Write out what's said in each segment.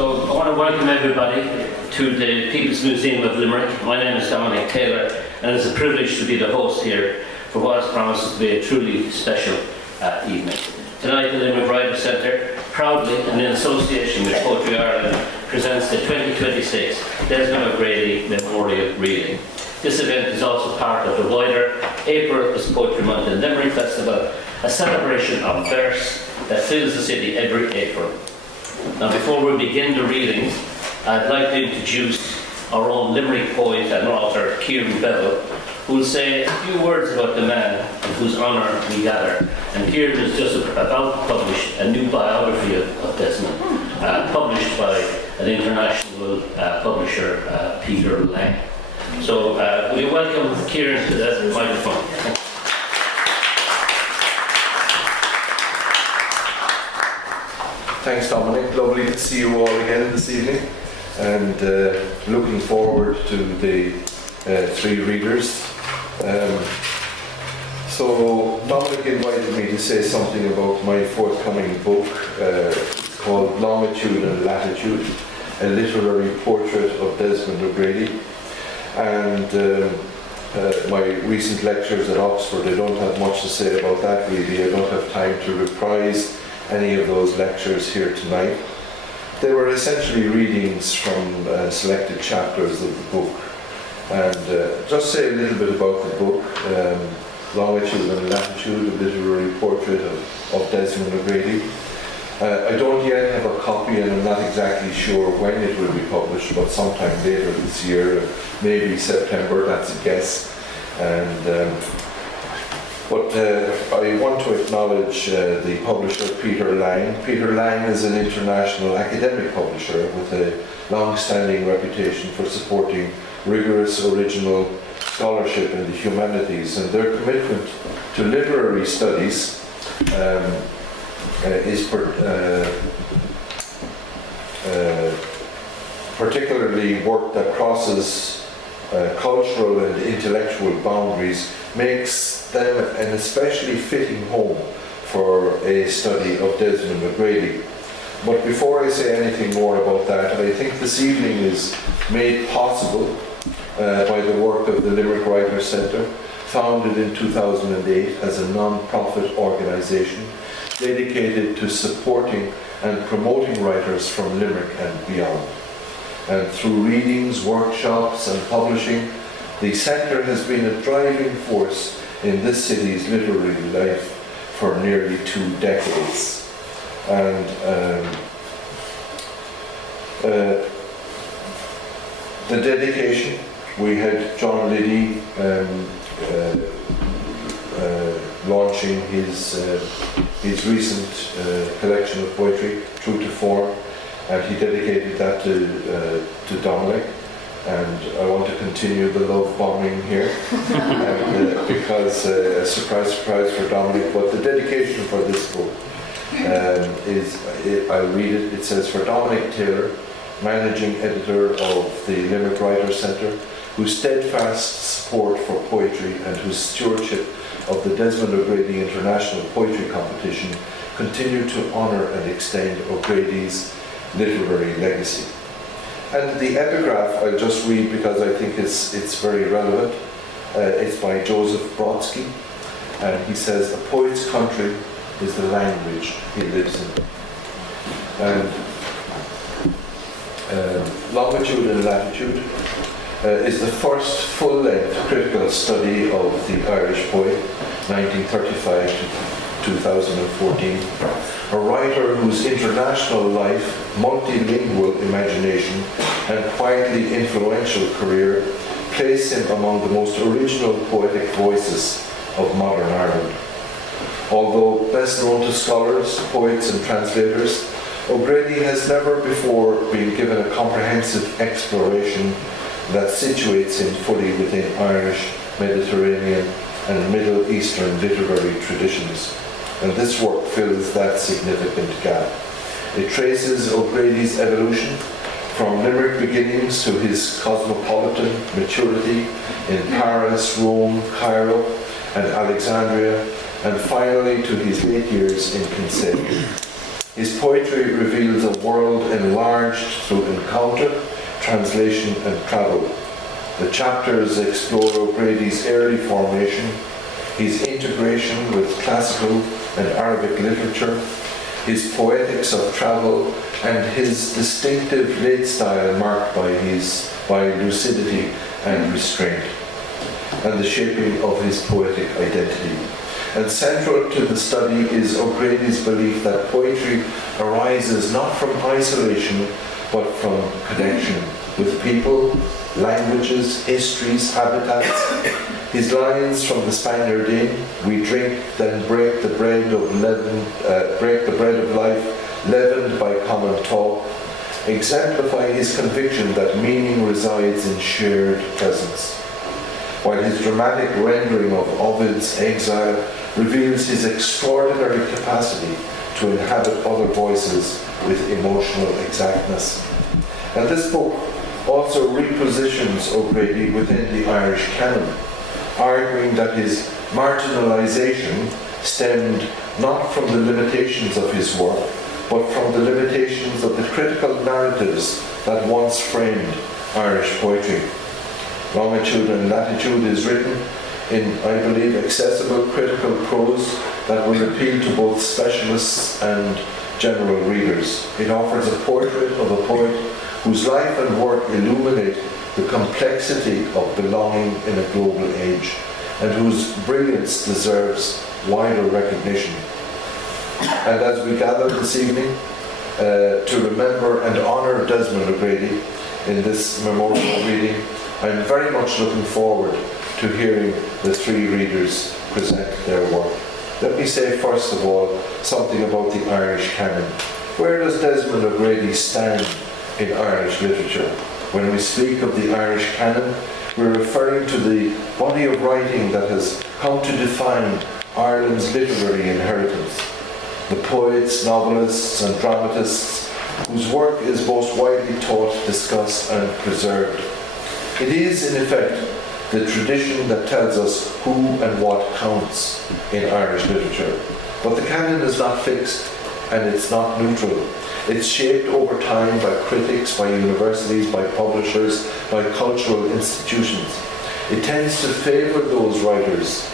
So I want to welcome everybody to the People's Museum of Limerick. My name is Dominic Taylor, and it's a privilege to be the host here for what promises to be a truly special evening. Tonight, the Limerick Writers Centre, proudly and in association with Poetry Ireland, presents the 2026 Desmond O'Grady Memorial Reading. This event is also part of the wider April is Poetry Month in Limerick Festival, a celebration of verse that fills the city every April. Now, before we begin the readings, I'd like to introduce our own Limerick poet and author, Kieran Beville, who will say a few words about the man in whose honour we gather. And Kieran has just about to publish a new biography of Desmond, published by an international publisher, Peter Lang. So will you welcome Kieran to the microphone? Thanks, Dominic. Lovely to see you all again this evening, and looking forward to the three readers. So Dominic invited me to say something about my forthcoming book. It's called Longitude and Latitude, a literary portrait of Desmond O'Grady. And my recent lectures at Oxford, I don't have much to say about that really. I don't have time to reprise any of those lectures here tonight. They were essentially readings from selected chapters of the book. And just say a little bit about the book, Longitude and Latitude, a literary portrait of Desmond O'Grady. I don't yet have a copy, and I'm not exactly sure when it will be published, but sometime later this year, maybe September, that's a guess. And But I want to acknowledge the publisher, Peter Lang. Peter Lang is an international academic publisher with a long-standing reputation for supporting rigorous original scholarship in the humanities, and their commitment to literary studies is particularly work that crosses cultural and intellectual boundaries, makes them an especially fitting home for a study of Desmond O'Grady. But before I say anything more about that, I think this evening is made possible by the work of the Limerick Writers Centre, founded in 2008 as a non-profit organisation dedicated to supporting and promoting writers from Limerick and beyond. And through readings, workshops and publishing, the centre has been a driving force in this city's literary life for nearly 2 decades. And the dedication, we had John Liddy launching his recent collection of poetry, True to Form, and he dedicated that to Dominic. And I want to continue the love bombing here, and, because a surprise for Dominic. But the dedication for this book is, I'll read it. It says, for Dominic Taylor, managing editor of the Limerick Writers Centre, whose steadfast support for poetry and whose stewardship of the Desmond O'Grady International Poetry Competition continue to honour and extend O'Grady's literary legacy. And the epigraph I'll just read because I think it's very relevant. It's by Joseph Brodsky, and he says, a poet's country is the language he lives in. And Longitude and Latitude is the first full-length critical study of the Irish poet, 1935 to 2014. A writer whose international life, multilingual imagination, and quietly influential career place him among the most original poetic voices of modern Ireland. Although best known to scholars, poets and translators, O'Grady has never before been given a comprehensive exploration that situates him fully within Irish, Mediterranean and Middle Eastern literary traditions. And this work fills that significant gap. It traces O'Grady's evolution from Limerick beginnings to his cosmopolitan maturity in Paris, Rome, Cairo and Alexandria, and finally to his late years in Kinsale. His poetry reveals a world enlarged through encounter, translation and travel. The chapters explore O'Grady's early formation, his integration with classical and Arabic literature, his poetics of travel, and his distinctive late style marked by lucidity and restraint, and the shaping of his poetic identity. And central to the study is O'Grady's belief that poetry arises not from isolation, but from connection with people, languages, histories, habitats. His lines from the Spaniard Inn, "We drink, then break the bread of life, leavened by common talk," exemplify his conviction that meaning resides in shared presence. While his dramatic rendering of Ovid's Exile reveals his extraordinary capacity to inhabit other voices with emotional exactness. And this book also repositions O'Grady within the Irish canon, arguing that his marginalisation stemmed not from the limitations of his work, but from the limitations of the critical narratives that once framed Irish poetry. Longitude and Latitude is written in, I believe, accessible critical prose that will appeal to both specialists and general readers. It offers a portrait of a poet whose life and work illuminate the complexity of belonging in a global age, and whose brilliance deserves wider recognition. And as we gather this evening to remember and honour Desmond O'Grady in this memorial reading, I'm very much looking forward to hearing the three readers present their work. Let me say first of all something about the Irish canon. Where does Desmond O'Grady stand in Irish literature? When we speak of the Irish canon, we're referring to the body of writing that has come to define Ireland's literary inheritance. The poets, novelists and dramatists whose work is most widely taught, discussed and preserved. It is, in effect, the tradition that tells us who and what counts in Irish literature. But the canon is not fixed and it's not neutral. It's shaped over time by critics, by universities, by publishers, by cultural institutions. It tends to favour those writers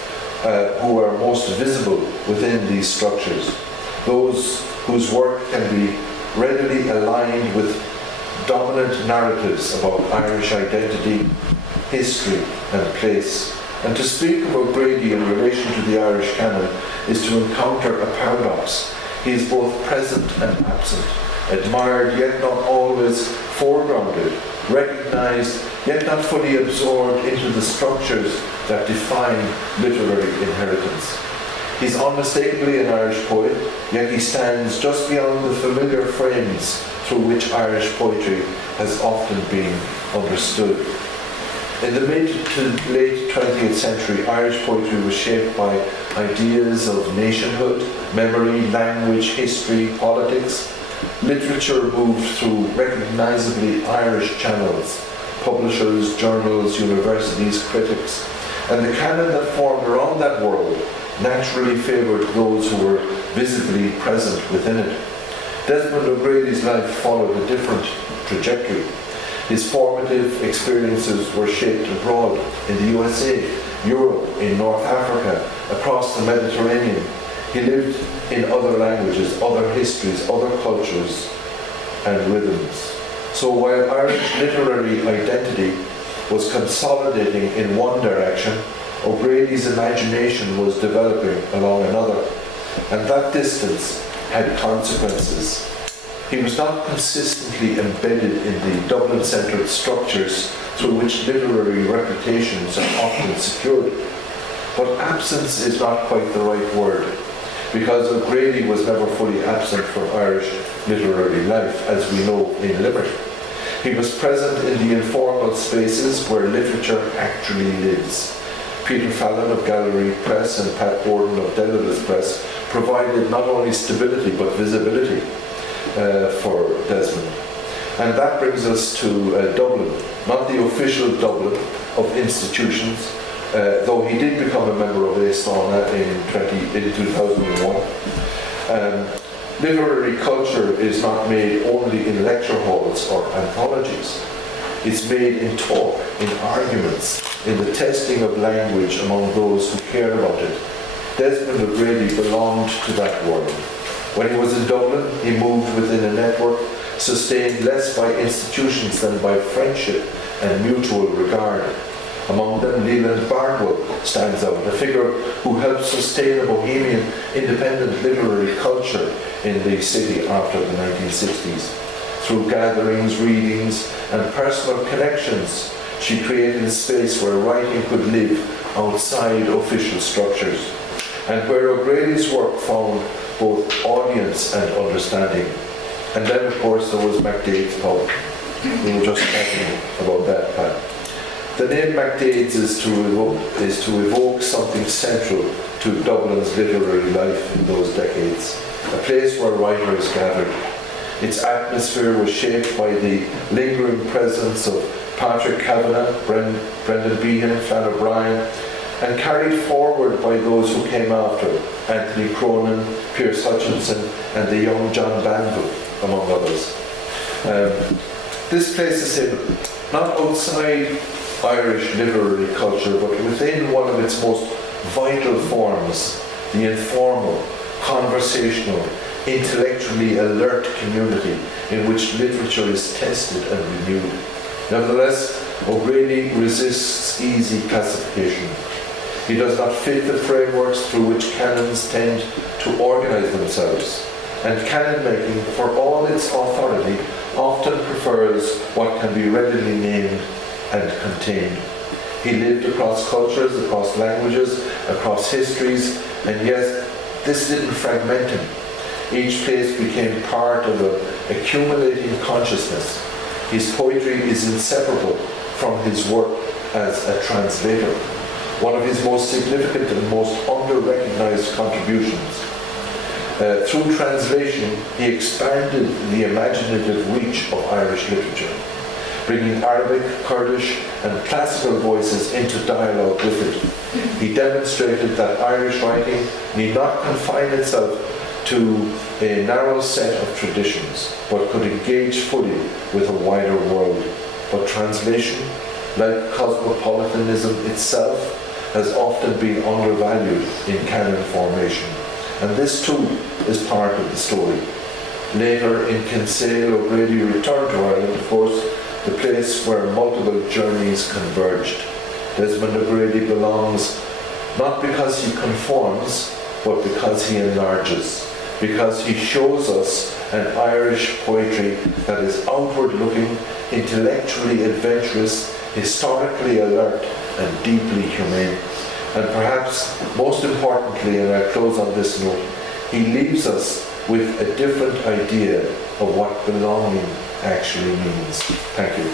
who are most visible within these structures, those whose work can be readily aligned with dominant narratives about Irish identity, history and place. And to speak of O'Grady in relation to the Irish canon is to encounter a paradox. He is both present and absent, admired yet not always foregrounded, recognised yet not fully absorbed into the structures that define literary inheritance. He's unmistakably an Irish poet, yet he stands just beyond the familiar frames through which Irish poetry has often been understood. In the mid to late 20th century, Irish poetry was shaped by ideas of nationhood, memory, language, history, politics. Literature moved through recognisably Irish channels, publishers, journals, universities, critics, and the canon that formed around that world naturally favoured those who were visibly present within it. Desmond O'Grady's life followed a different trajectory. His formative experiences were shaped abroad, in the USA, Europe, in North Africa, across the Mediterranean. He lived in other languages, other histories, other cultures and rhythms. So while Irish literary identity was consolidating in one direction, O'Grady's imagination was developing along another, and that distance had consequences. He was not consistently embedded in the Dublin-centred structures through which literary reputations are often secured. But absence is not quite the right word, because O'Grady was never fully absent from Irish literary life, as we know in Limerick. He was present in the informal spaces where literature actually lives. Peter Fallon of Gallery Press and Pat Gordon of Daedalus Press provided not only stability but visibility for Desmond. And that brings us to Dublin, not the official Dublin of institutions, though he did become a member of Aostána in 2001. Literary culture is not made only in lecture halls or anthologies. It's made in talk, in arguments, in the testing of language among those who care about it. Desmond O'Grady belonged to that world. When he was in Dublin, he moved within a network sustained less by institutions than by friendship and mutual regard. Among them, Leland Bardwell stands out, a figure who helped sustain a bohemian independent literary culture in the city after the 1960s. Through gatherings, readings, and personal connections, she created a space where writing could live outside official structures, and where O'Grady's work found both audience and understanding. And then, of course, there was MacDaid's pub. We were just talking about that, Pat. The name MacDaid's is to evoke something central to Dublin's literary life in those decades, a place where writers gathered. Its atmosphere was shaped by the lingering presence of Patrick Kavanagh, Brendan Behan, Flann O'Brien, and carried forward by those who came after, Anthony Cronin, Pierce Hutchinson, and the young John Banville, among others. This places him not outside Irish literary culture, but within one of its most vital forms, the informal, conversational, intellectually alert community in which literature is tested and renewed. Nevertheless, O'Grady resists easy classification. He does not fit the frameworks through which canons tend to organise themselves, and canon making, for all its authority, often prefers what can be readily named and contained. He lived across cultures, across languages, across histories, and yet this didn't fragment him. Each place became part of an accumulating consciousness. His poetry is inseparable from his work as a translator, one of his most significant and most under-recognized contributions. Through translation, he expanded the imaginative reach of Irish literature, bringing Arabic, Kurdish, and classical voices into dialogue with it. He demonstrated that Irish writing need not confine itself to a narrow set of traditions, but could engage fully with a wider world. But translation, like cosmopolitanism itself, has often been undervalued in canon formation. And this too is part of the story. Later in Kinsale, O'Grady returned to Ireland, of course, the place where multiple journeys converged. Desmond O'Grady belongs not because he conforms, but because he enlarges, because he shows us an Irish poetry that is outward-looking, intellectually adventurous, historically alert, and deeply humane. And perhaps most importantly, and I close on this note, he leaves us with a different idea of what belonging actually means. Thank you.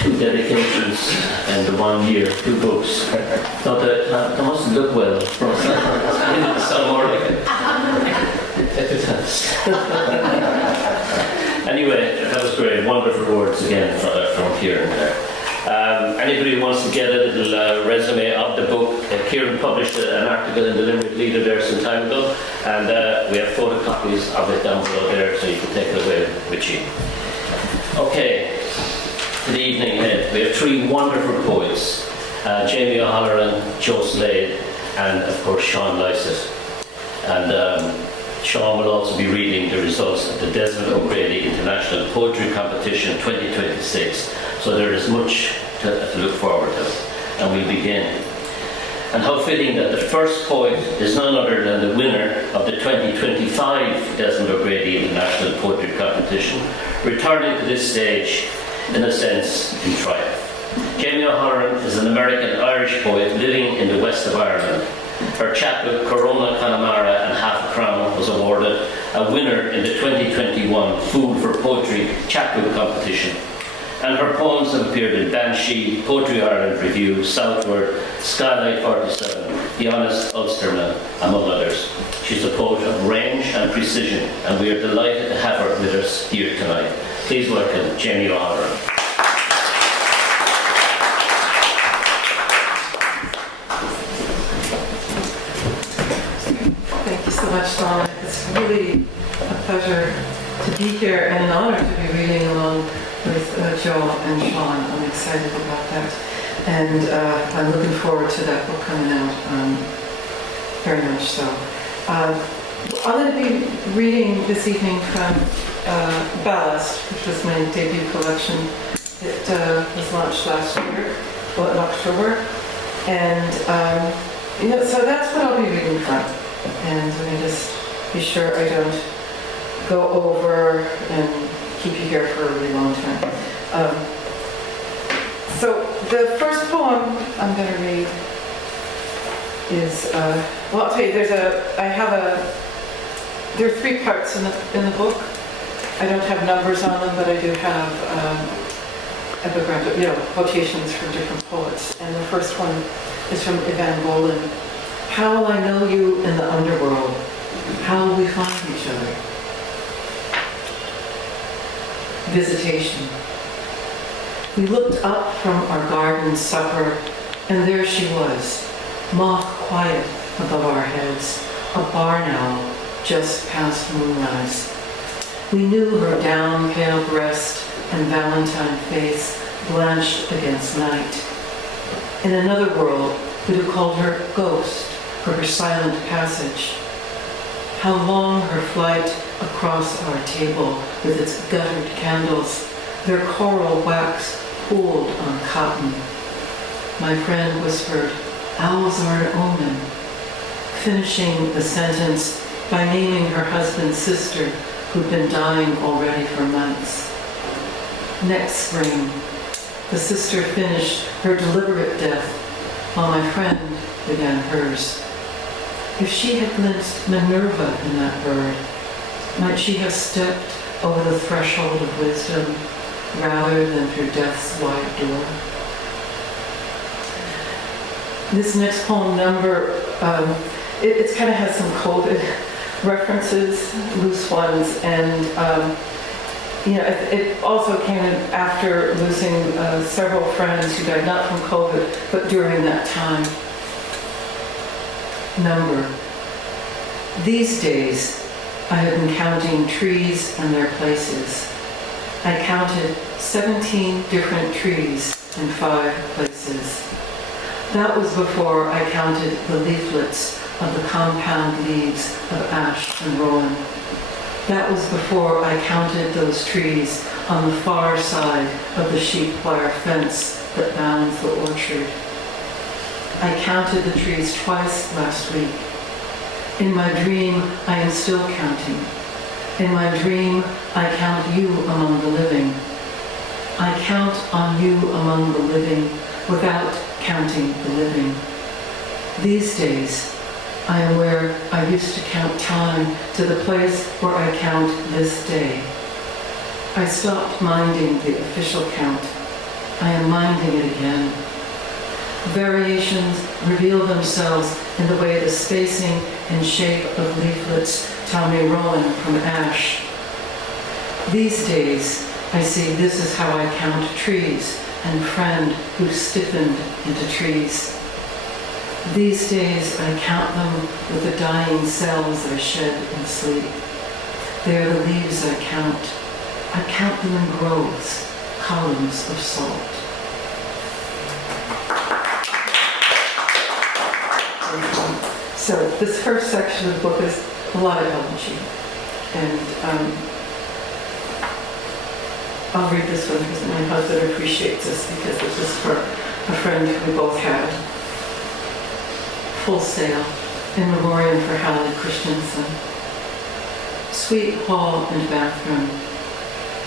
Two dedications and the 1 year, 2 books. No, that mustn't look well. Some more like it. Anyway, that was great. Wonderful words again from Kieran there. Anybody who wants to get a little resume of the book, Kieran published an article in the Limerick Leader there some time ago, and we have photocopies of it down below there, so you can take it away with you. Okay, good evening. We have 3 wonderful poets, Jamie O'Halloran, Joe Slade, and of course Seán Lysaght. And Seán will also be reading the results of the Desmond O'Grady International Poetry Competition 2026. So there is much to look forward to. And we'll begin. And how fitting that the first poet is none other than the winner of the 2025 Desmond O'Grady International Poetry Competition, returning to this stage, in a sense, in triumph. Jamie O'Halloran is an American-Irish poet living in the west of Ireland. Her chapbook, Corona Connemara and Half a Crown, was awarded a winner in the 2021 Food for Poetry chapbook competition. And her poems have appeared in Banshee, Poetry Ireland Review, Southward, Skylight 47, The Honest Ulsterman, among others. She's a poet of range and precision, and we are delighted to have her with us here tonight. Please welcome Jamie O'Halloran. Seán. It's really a pleasure to be here and an honor to be reading along with Joe and Seán. I'm excited about that. And I'm looking forward to that book coming out, very much so. I'm going to be reading this evening from Ballast, which was my debut collection. It was launched last year, well, in October. And so that's what I'll be reading from. And let me just be sure I don't go over and keep you here for a really long time. So the first poem I'm going to read is, well, I'll tell you, there are 3 parts in the book. I don't have numbers on them, but I do have quotations from different poets. And the first one is from Evan Boland. How will I know you in the underworld? How will we find each other? Visitation. We looked up from our garden supper, and there she was, moth quiet above our heads, a barn owl just past moonrise. We knew her down pale breast and valentine face blanched against night. In another world, we'd have called her ghost for her silent passage. How long her flight across our table with its guttered candles, their coral wax pooled on cotton. My friend whispered, owls are an omen, finishing the sentence by naming her husband's sister who'd been dying already for months. Next spring, the sister finished her deliberate death while my friend began hers. If she had glimpsed Minerva in that bird, might she have stepped over the threshold of wisdom rather than through death's wide door? This next poem number, it kind of has some COVID references, loose ones, and it also came in after losing several friends who died not from COVID, but during that time. Number. These days, I have been counting trees and their places. I counted 17 different trees in 5 places. That was before I counted the leaflets of the compound leaves of ash and rowan. That was before I counted those trees on the far side of the sheep wire fence that bounds the orchard. I counted the trees twice last week. In my dream, I am still counting. In my dream, I count you among the living. I count on you among the living without counting the living. These days, I am where I used to count time to the place where I count this day. I stopped minding the official count. I am minding it again. Variations reveal themselves in the way the spacing and shape of leaflets tell me rowan from ash. These days, I see this is how I count trees and friend who stiffened into trees. These days, I count them with the dying cells I shed in sleep. They are the leaves I count. I count them in groves, columns of salt. So this first section of the book is a lot of elegy. And I'll read this one because my husband appreciates this, because this is for a friend who we both had. Full Sail, in memoriam for Hallie Christensen. Sweet hall and bathroom.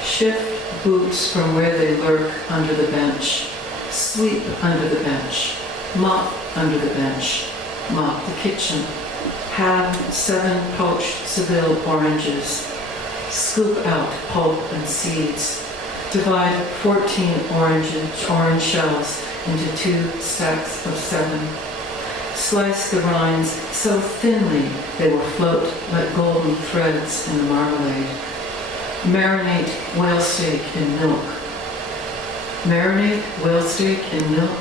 Shift boots from where they lurk under the bench. Sweep under the bench. Mop under the bench. Mop the kitchen. Have 7 poached Seville oranges. Scoop out pulp and seeds. Divide 14 orange shells into 2 stacks of 7. Slice the rinds so thinly they will float like golden threads in the marmalade. Marinate whale steak in milk. Marinate whale steak in milk.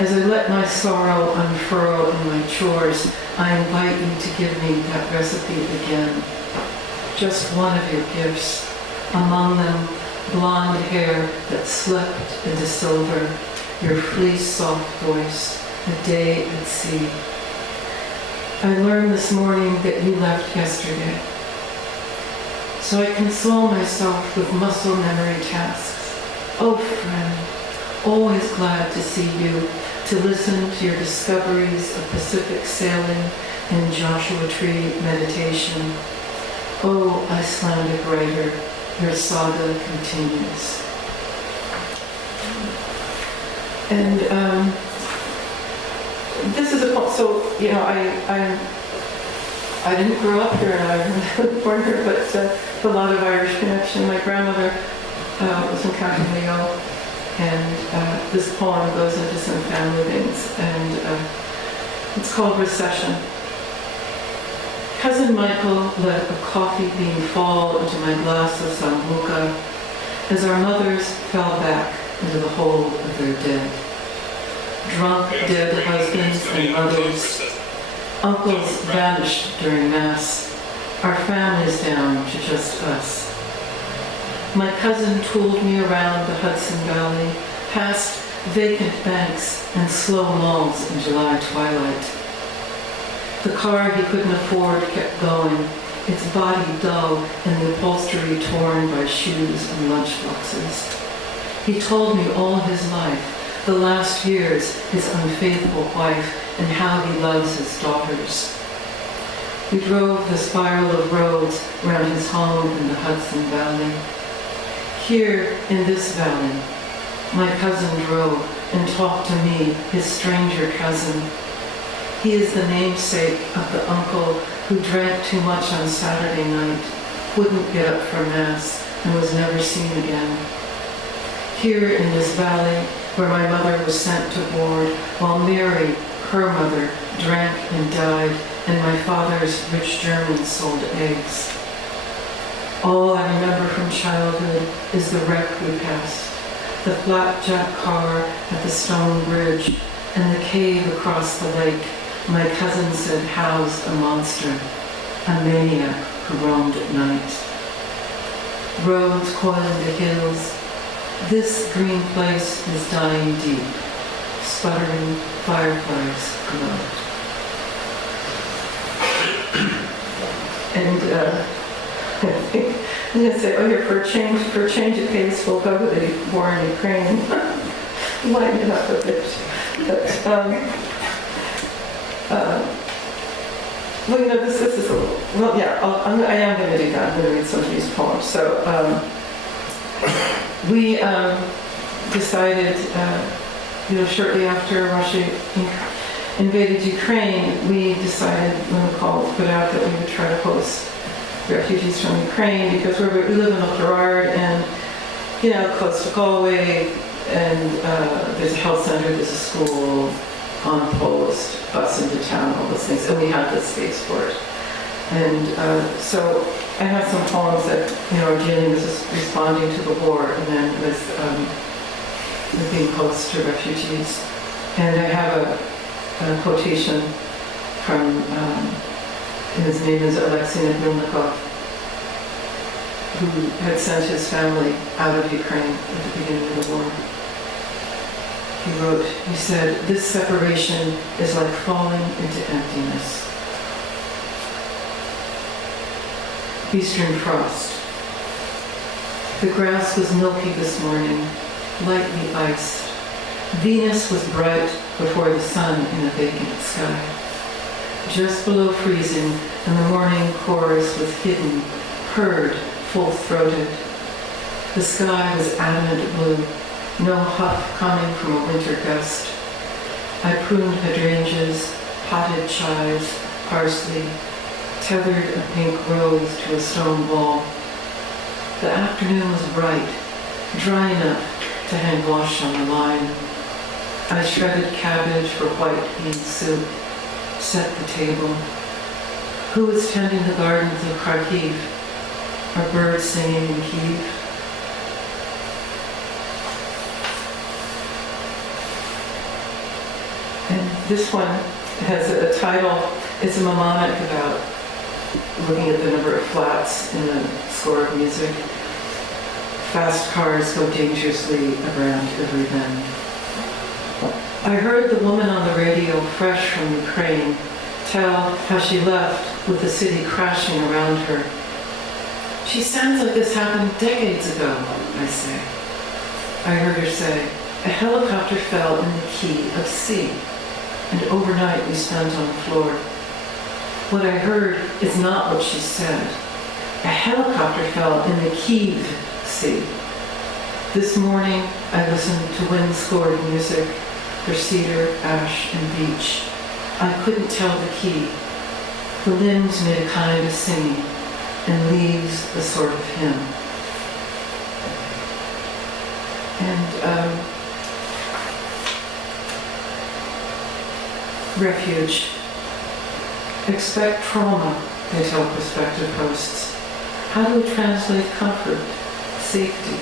As I let my sorrow unfurl in my chores, I invite you to give me that recipe again. Just one of your gifts, among them blonde hair that slipped into silver, your fleece-soft voice, a day at sea. I learned this morning that you left yesterday, so I console myself with muscle memory tasks. Oh, friend, always glad to see you, to listen to your discoveries of Pacific sailing and Joshua Tree meditation. Oh, Icelandic writer, your saga continues. And this is a poem, so, I didn't grow up here in Ireland, I was born here, but a lot of Irish connection. My grandmother was from County Mayo, and this poem goes into some family things, and it's called Recession. Cousin Michael let a coffee bean fall into my glass of sambuca as our mothers fell back into the hold of their dead. Drunk, dead husbands and mothers. Uncles vanished during Mass. Our families down to just us. My cousin tooled me around the Hudson Valley, past vacant banks and slow malls in July twilight. The car he couldn't afford kept going, its body dull and the upholstery torn by shoes and lunchboxes. He told me all his life, the last years, his unfaithful wife, and how he loves his daughters. We drove the spiral of roads around his home in the Hudson Valley. Here, in this valley, my cousin drove and talked to me, his stranger cousin. He is the namesake of the uncle who drank too much on Saturday night, wouldn't get up for Mass, and was never seen again. Here in this valley, where my mother was sent to board, while Mary, her mother, drank and died, and my father's rich Germans sold eggs. All I remember from childhood is the wreck we passed, the flapjack car at the stone bridge, and the cave across the lake my cousin said housed a monster, a maniac who roamed at night. Roads coil into hills. This green place is dying deep. Sputtering fireflies glow. And I'm going to say, oh, here, for a change of pace, we'll go to the war in Ukraine. Lighten it up a bit. But, this is a little, well, yeah, I am going to do that. I'm going to read some of these poems. So we decided, shortly after Russia invaded Ukraine, we decided when the call was put out that we would try to host refugees from Ukraine because we live in Gerard and, close to Galway, and there's a health center, there's a school, on a post, bus into town, all those things, and we had the space for it. And so I have some poems that, are dealing with responding to the war and then with being host to refugees. And I have a quotation from, his name is Alexei Nabilnikov, who had sent his family out of Ukraine at the beginning of the war. He wrote, he said, "This separation is like falling into emptiness." Eastern frost. The grass was milky this morning, lightly iced. Venus was bright before the sun in a vacant sky. Just below freezing, and the morning chorus was hidden, heard, full-throated. The sky was adamant blue, no huff coming from a winter gust. I pruned hydrangeas, potted chives, parsley, tethered a pink rose to a stone wall. The afternoon was bright, dry enough to hang wash on the line. I shredded cabbage for white bean soup, set the table. Who is tending the gardens of Kharkiv? Are birds singing in Kiev? And this one has a title. It's a mnemonic about looking at the number of flats in the score of music. Fast cars go dangerously around every bend. I heard the woman on the radio, fresh from Ukraine, tell how she left with the city crashing around her. She sounds like this happened decades ago, I say. I heard her say, a helicopter fell in the key of C, and overnight we spent on the floor. What I heard is not what she said. A helicopter fell in the key of C. This morning, I listened to wind-scored music for cedar, ash, and beech. I couldn't tell the key. The limbs made a kind of singing, and leaves a sort of hymn. And refuge. Expect trauma, they tell prospective hosts. How do we translate comfort, safety?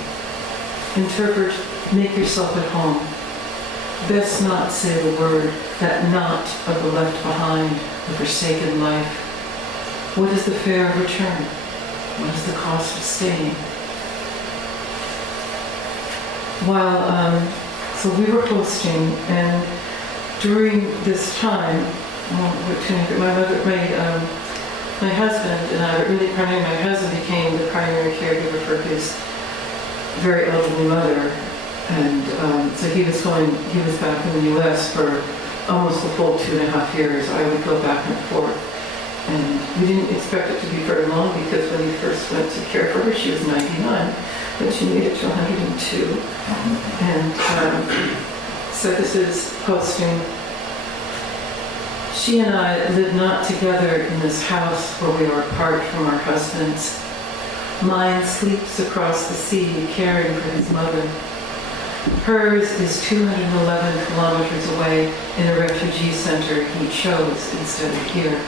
Interpret, make yourself at home. Best not say the word, that not of the left behind, the forsaken life. What is the fare of return? What is the cost of staying? So we were hosting, and during this time, my husband and I were really praying. My husband became the primary caregiver for his very elderly mother, and so he was back in the U.S. for almost the full 2.5 years. I would go back and forth, and we didn't expect it to be very long because when he first went to care for her, she was 99, but she made it to 102, and so this is hosting. She and I live not together in this house where we are apart from our husbands. Mine sleeps across the sea, caring for his mother. Hers is 211 kilometers away in a refugee center he chose instead of here.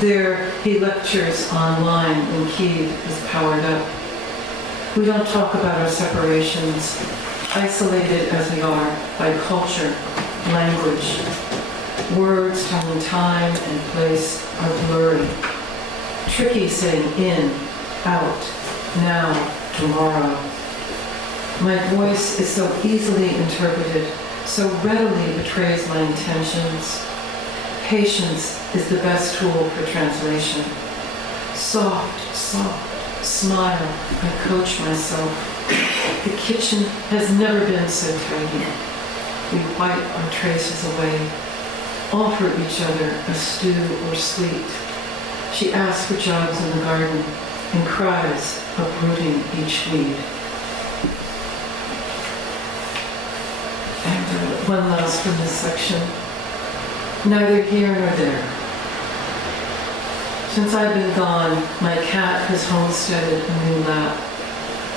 There, he lectures online when Kyiv is powered up. We don't talk about our separations, isolated as we are by culture, language. Words telling time and place are blurry. Tricky saying in, out, now, tomorrow. My voice is so easily interpreted, so readily betrays my intentions. Patience is the best tool for translation. Soft, soft, smile, I coach myself. The kitchen has never been so tidy. We wipe our traces away, offer each other a stew or sweet. She asks for jobs in the garden and cries, uprooting each weed. And one last from this section. Neither here nor there. Since I've been gone, my cat has homesteaded a new lap.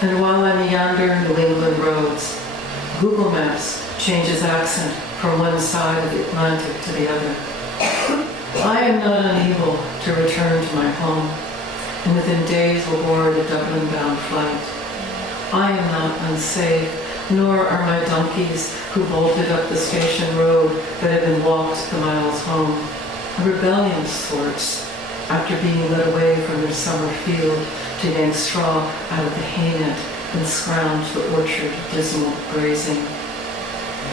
And while I meander New England roads, Google Maps changes accent from one side of the Atlantic to the other. I am not unable to return to my home, and within days will board a Dublin-bound flight. I am not unsafe, nor are my donkeys who bolted up the station road that had been walked the miles home. A rebellion of sorts, after being led away from their summer field to yank straw out of the hay net and scrounge the orchard dismal grazing.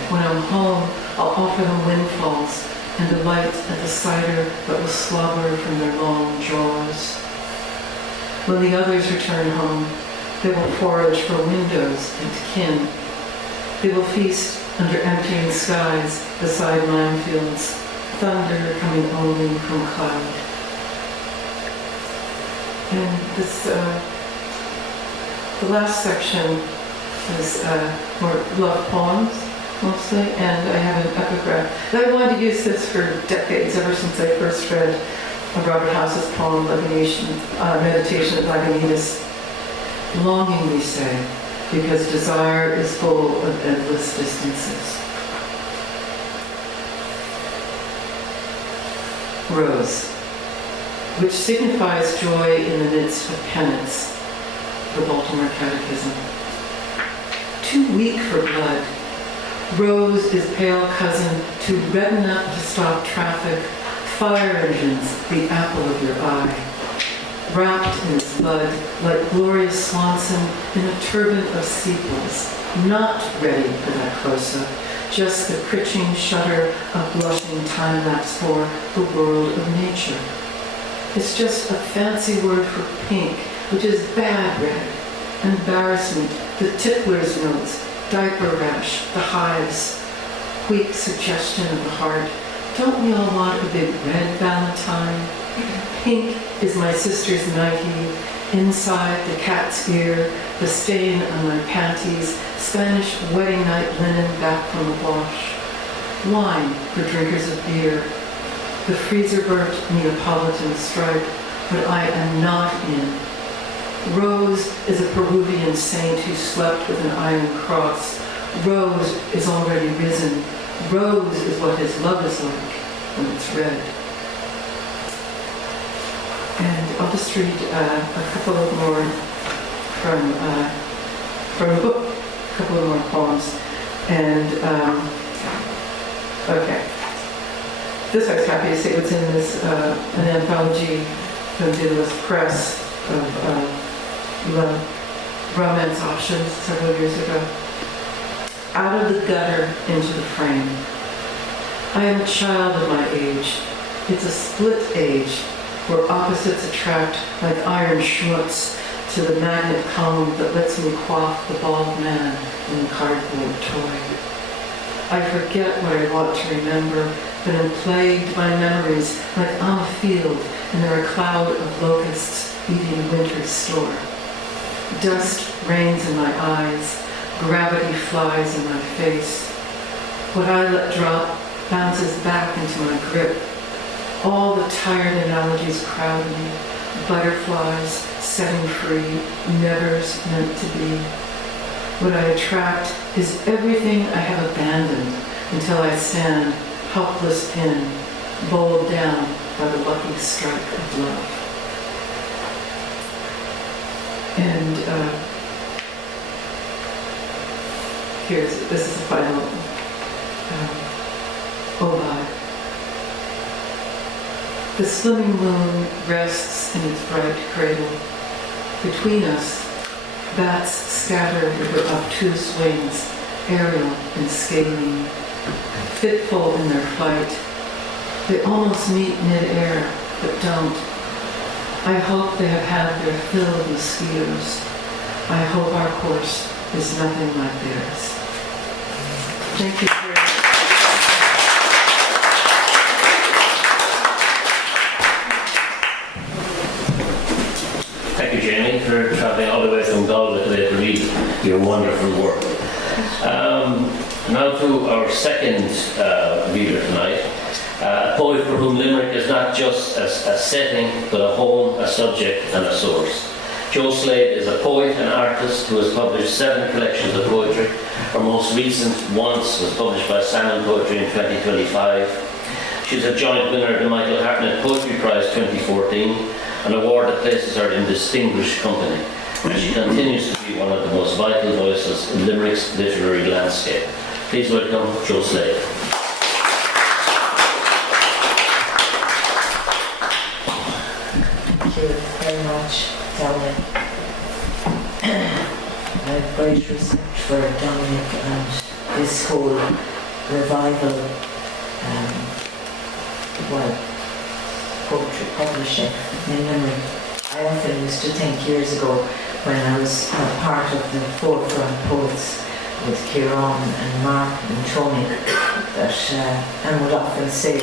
When I'm home, I'll offer them windfalls and delight at the cider that will slobber from their long jaws. When the others return home, they will forage for windows and kin. They will feast under emptying skies beside minefields, thunder coming only from cloud. And this, the last section is more love poems, mostly, and I have an epigraph. And I wanted to use this for decades, ever since I first read Robert House's poem, Meditation at Lagunitas. Longing, we say, because desire is full of endless distances. Rose, which signifies joy in the midst of penance, the Baltimore Catechism. Too weak for blood, Rose is pale cousin to redden up to stop traffic, fire engines, the apple of your eye. Wrapped in its bud, like Gloria Swanson in a turban of sepals, not ready for that close-up, just the critching shudder of blushing time-lapse for the world of nature. It's just a fancy word for pink, which is bad red. Embarrassment, the tippler's notes, diaper rash, the hives, weak suggestion of the heart. Don't we all want a big red valentine? Pink is my sister's nightie, inside the cat's ear, the stain on my panties, Spanish wedding night linen back from the wash. Wine for drinkers of beer, the freezer-burnt Neapolitan stripe, but I am not in. Rose is a Peruvian saint who slept with an iron cross. Rose is already risen. Rose is what his love is like when it's red. And I'll just read a couple of more from the book, a couple of more poems. And, okay. This I was happy to say was in this, an anthology from Daedalus Press of romance options several years ago. Out of the gutter into the frame. I am a child of my age. It's a split age where opposites attract like iron schmutz to the magnet column that lets me quaff the bald man in the cardboard toy. I forget what I want to remember, but am plagued by memories like on a field and there are a cloud of locusts eating winter's store. Dust rains in my eyes, gravity flies in my face. What I let drop bounces back into my grip. All the tired analogies crowd me. Butterflies, setting free, nevers meant to be. What I attract is everything I have abandoned until I stand, helpless pin, bowled down by the lucky strike of love. And this is the final ode. The swimming moon rests in its bright cradle. Between us, bats scatter with their obtuse wings, aerial and scaling, fitful in their flight. They almost meet mid-air, but don't. I hope they have had their fill of mosquitoes. I hope our course is nothing like theirs. Thank you very much. Thank you, Jamie, for travelling all the way from Galway today to read your wonderful work. Now to our second reader tonight, a poet for whom Limerick is not just a setting, but a home, a subject, and a source. Jo Slade is a poet and artist who has published 7 collections of poetry. Her most recent, Once, was published by Salmon Poetry in 2025. She's a joint winner of the Michael Hartnett Poetry Prize 2014, an award that places her in distinguished company. And she continues to be one of the most vital voices in Limerick's literary landscape. Please welcome Jo Slade. Thank you very much, Dominic. I have great respect for Dominic and this whole revival, poetry publishing in Limerick. I often used to think years ago when I was part of the forefront poets with Kieran and Mark and Tony that I would often say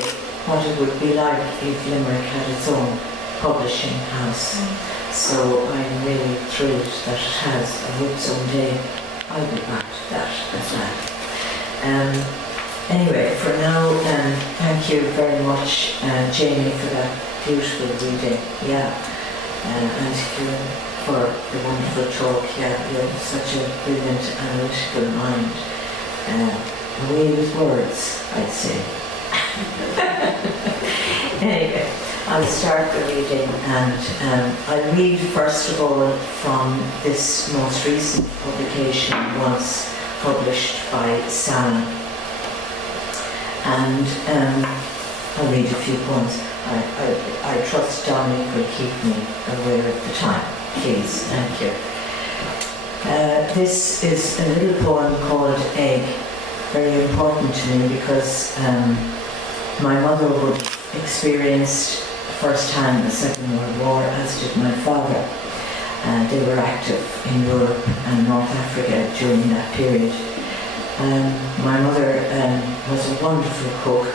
what it would be like if Limerick had its own publishing house. So I'm really thrilled that it has. I hope someday I'll be part of that as well. Anyway, for now, thank you very much, Jamie, for that beautiful reading. Yeah, and Kieran for the wonderful talk. Yeah, you have such a brilliant analytical mind. Away with words, I'd say. Anyway, I'll start the reading, and I'll read first of all from this most recent publication, Once, published by Salmon And I'll read a few poems. I trust Dominic will keep me aware of the time. Please, thank you. This is a little poem called Egg, very important to me because my mother would have experienced firsthand the Second World War, as did my father. They were active in Europe and North Africa during that period. My mother was a wonderful cook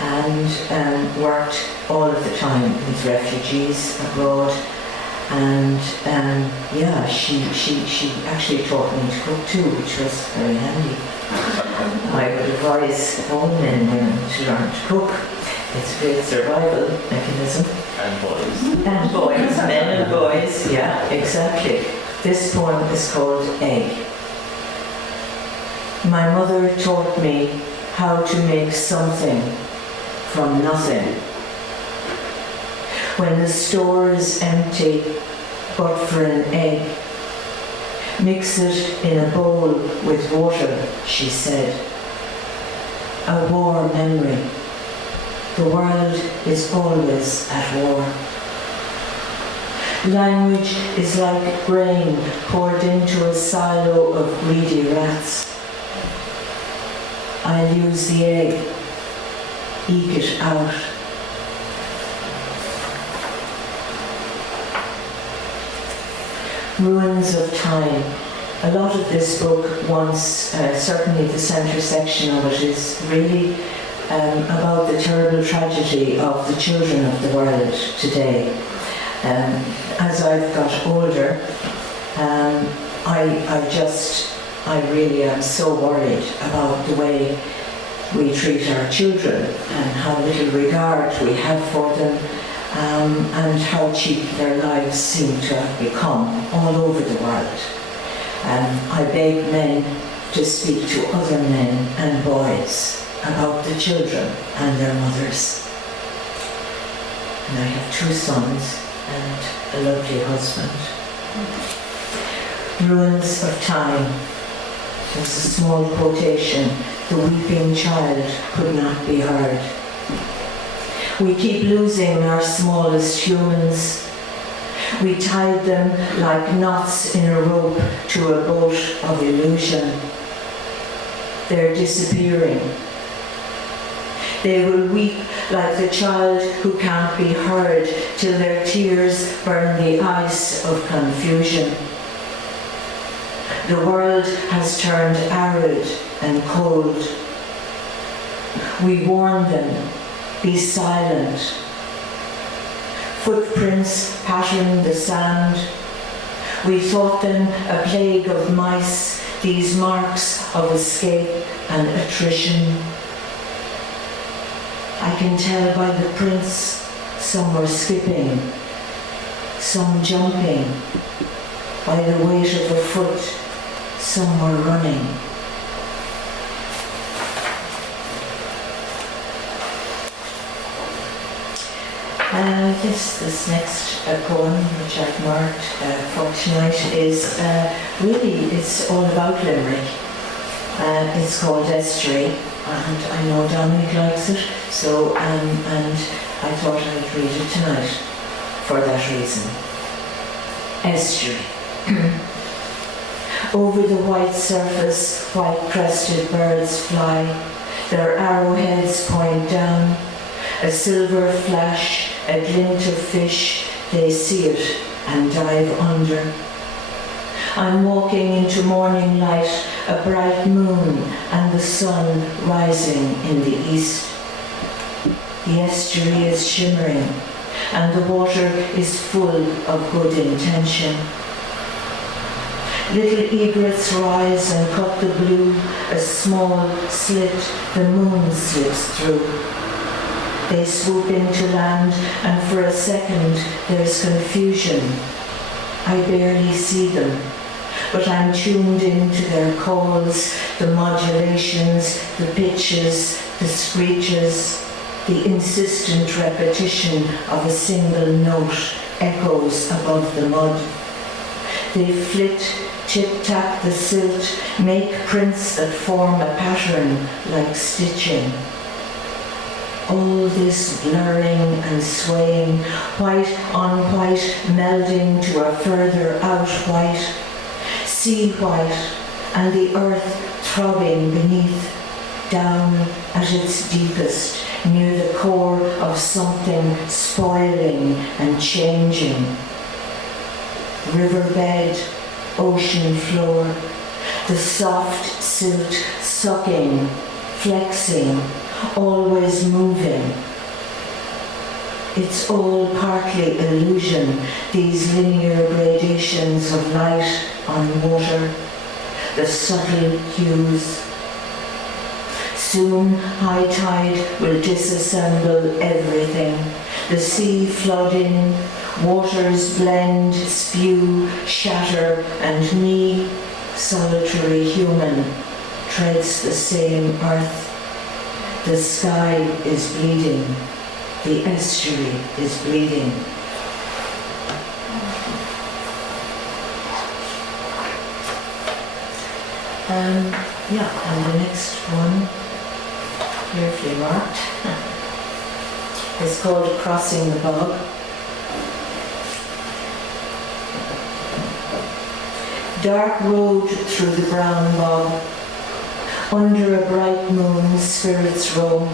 and worked all of the time with refugees abroad. And she actually taught me to cook too, which was very handy. I would advise all men and women to learn to cook. It's a great survival mechanism. And boys. And boys, men and boys, yeah, exactly. This poem is called Egg. My mother taught me how to make something from nothing. When the store is empty, but for an egg, mix it in a bowl with water, she said. A war memory. The world is always at war. Language is like grain poured into a silo of greedy rats. I'll use the egg, eke it out. Ruins of Time. A lot of this book once, certainly the centre section of it, is really about the terrible tragedy of the children of the world today. As I've got older, I really am so worried about the way we treat our children and how little regard we have for them, and how cheap their lives seem to have become all over the world. I beg men to speak to other men and boys about the children and their mothers. And I have 2 sons and a lovely husband. Ruins of Time. There's a small quotation. The weeping child could not be heard. We keep losing our smallest humans. We tied them like knots in a rope to a boat of illusion. They're disappearing. They will weep like the child who can't be heard till their tears burn the ice of confusion. The world has turned arid and cold. We warn them, be silent. Footprints pattern the sand. We thought them a plague of mice, these marks of escape and attrition. I can tell by the prints, some were skipping, some jumping, by the weight of a foot, some were running. This next poem, which I've marked for tonight, is it's all about Limerick. It's called Estuary, and I know Dominic likes it, so and I thought I'd read it tonight for that reason. Estuary. Over the white surface, white-crested birds fly. Their arrowheads point down. A silver flash, a glint of fish, they see it and dive under. I'm walking into morning light, a bright moon and the sun rising in the east. The estuary is shimmering and the water is full of good intention. Little egrets rise and cut the blue, a small slit the moon slips through. They swoop into land, and for a second there's confusion. I barely see them, but I'm tuned into their calls, the modulations, the pitches, the screeches. The insistent repetition of a single note echoes above the mud. They flit tip-tap the silt, make prints that form a pattern like stitching. All this blurring and swaying, white on white, melding to a further out white, sea white, and the earth throbbing beneath, down at its deepest, near the core of something spoiling and changing. Riverbed, ocean floor, the soft silt sucking, flexing, always moving. It's all partly illusion, these linear gradations of light on water, the subtle hues. Soon high tide will disassemble everything. The sea flood in, waters blend, spew, shatter, and me, solitary human, treads the same earth. The sky is bleeding, the estuary is bleeding. And the next one, carefully marked, is called Crossing the Bog. Dark road through the brown bog. Under a bright moon, spirits roam.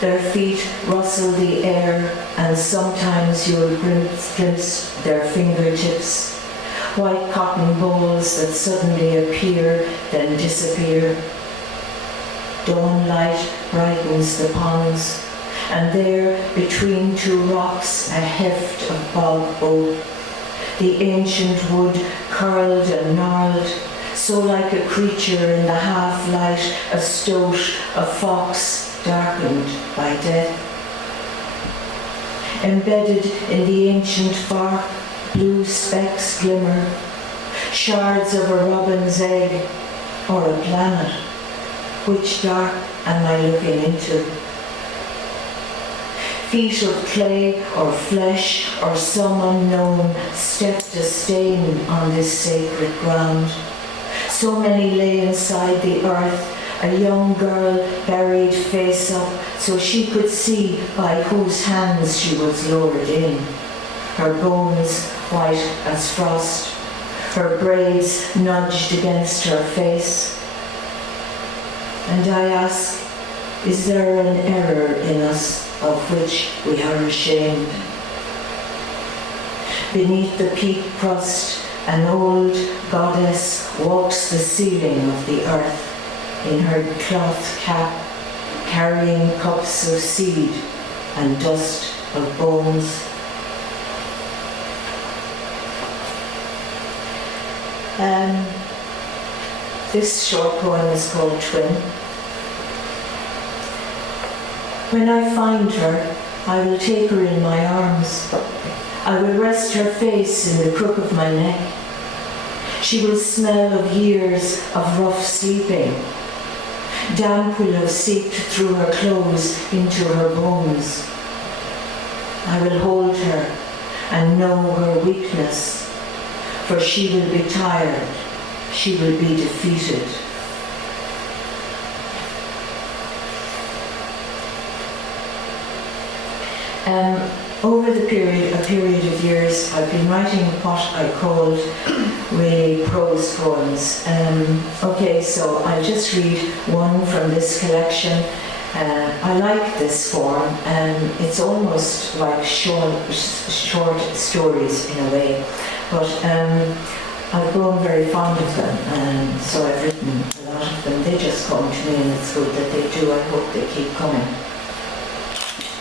Their feet rustle the air, and sometimes you'll glimpse their fingertips. White cotton balls that suddenly appear, then disappear. Dawn light brightens the ponds, and there, between two rocks, a heft of bog oak. The ancient wood curled and gnarled, so like a creature in the half-light, a stoat, a fox, darkened by death. Embedded in the ancient bark, blue specks glimmer, shards of a robin's egg, or a planet. Which dark am I looking into? Feet of clay or flesh or some unknown stepped a stain on this sacred ground. So many lay inside the earth, a young girl buried face up so she could see by whose hands she was lowered in. Her bones white as frost, her braids nudged against her face. And I ask, is there an error in us of which we are ashamed? Beneath the peak crust, an old goddess walks the ceiling of the earth in her cloth cap, carrying cups of seed and dust of bones. This short poem is called Twin. When I find her, I will take her in my arms. I will rest her face in the crook of my neck. She will smell of years of rough sleeping. Damp will have seeped through her clothes into her bones. I will hold her and know her weakness, for she will be tired, she will be defeated. Over a period of years, I've been writing what I called really prose poems. So I'll just read one from this collection. I like this form, and it's almost like short stories in a way. But I've grown very fond of them, and so I've written a lot of them. They just come to me, and it's good that they do. I hope they keep coming.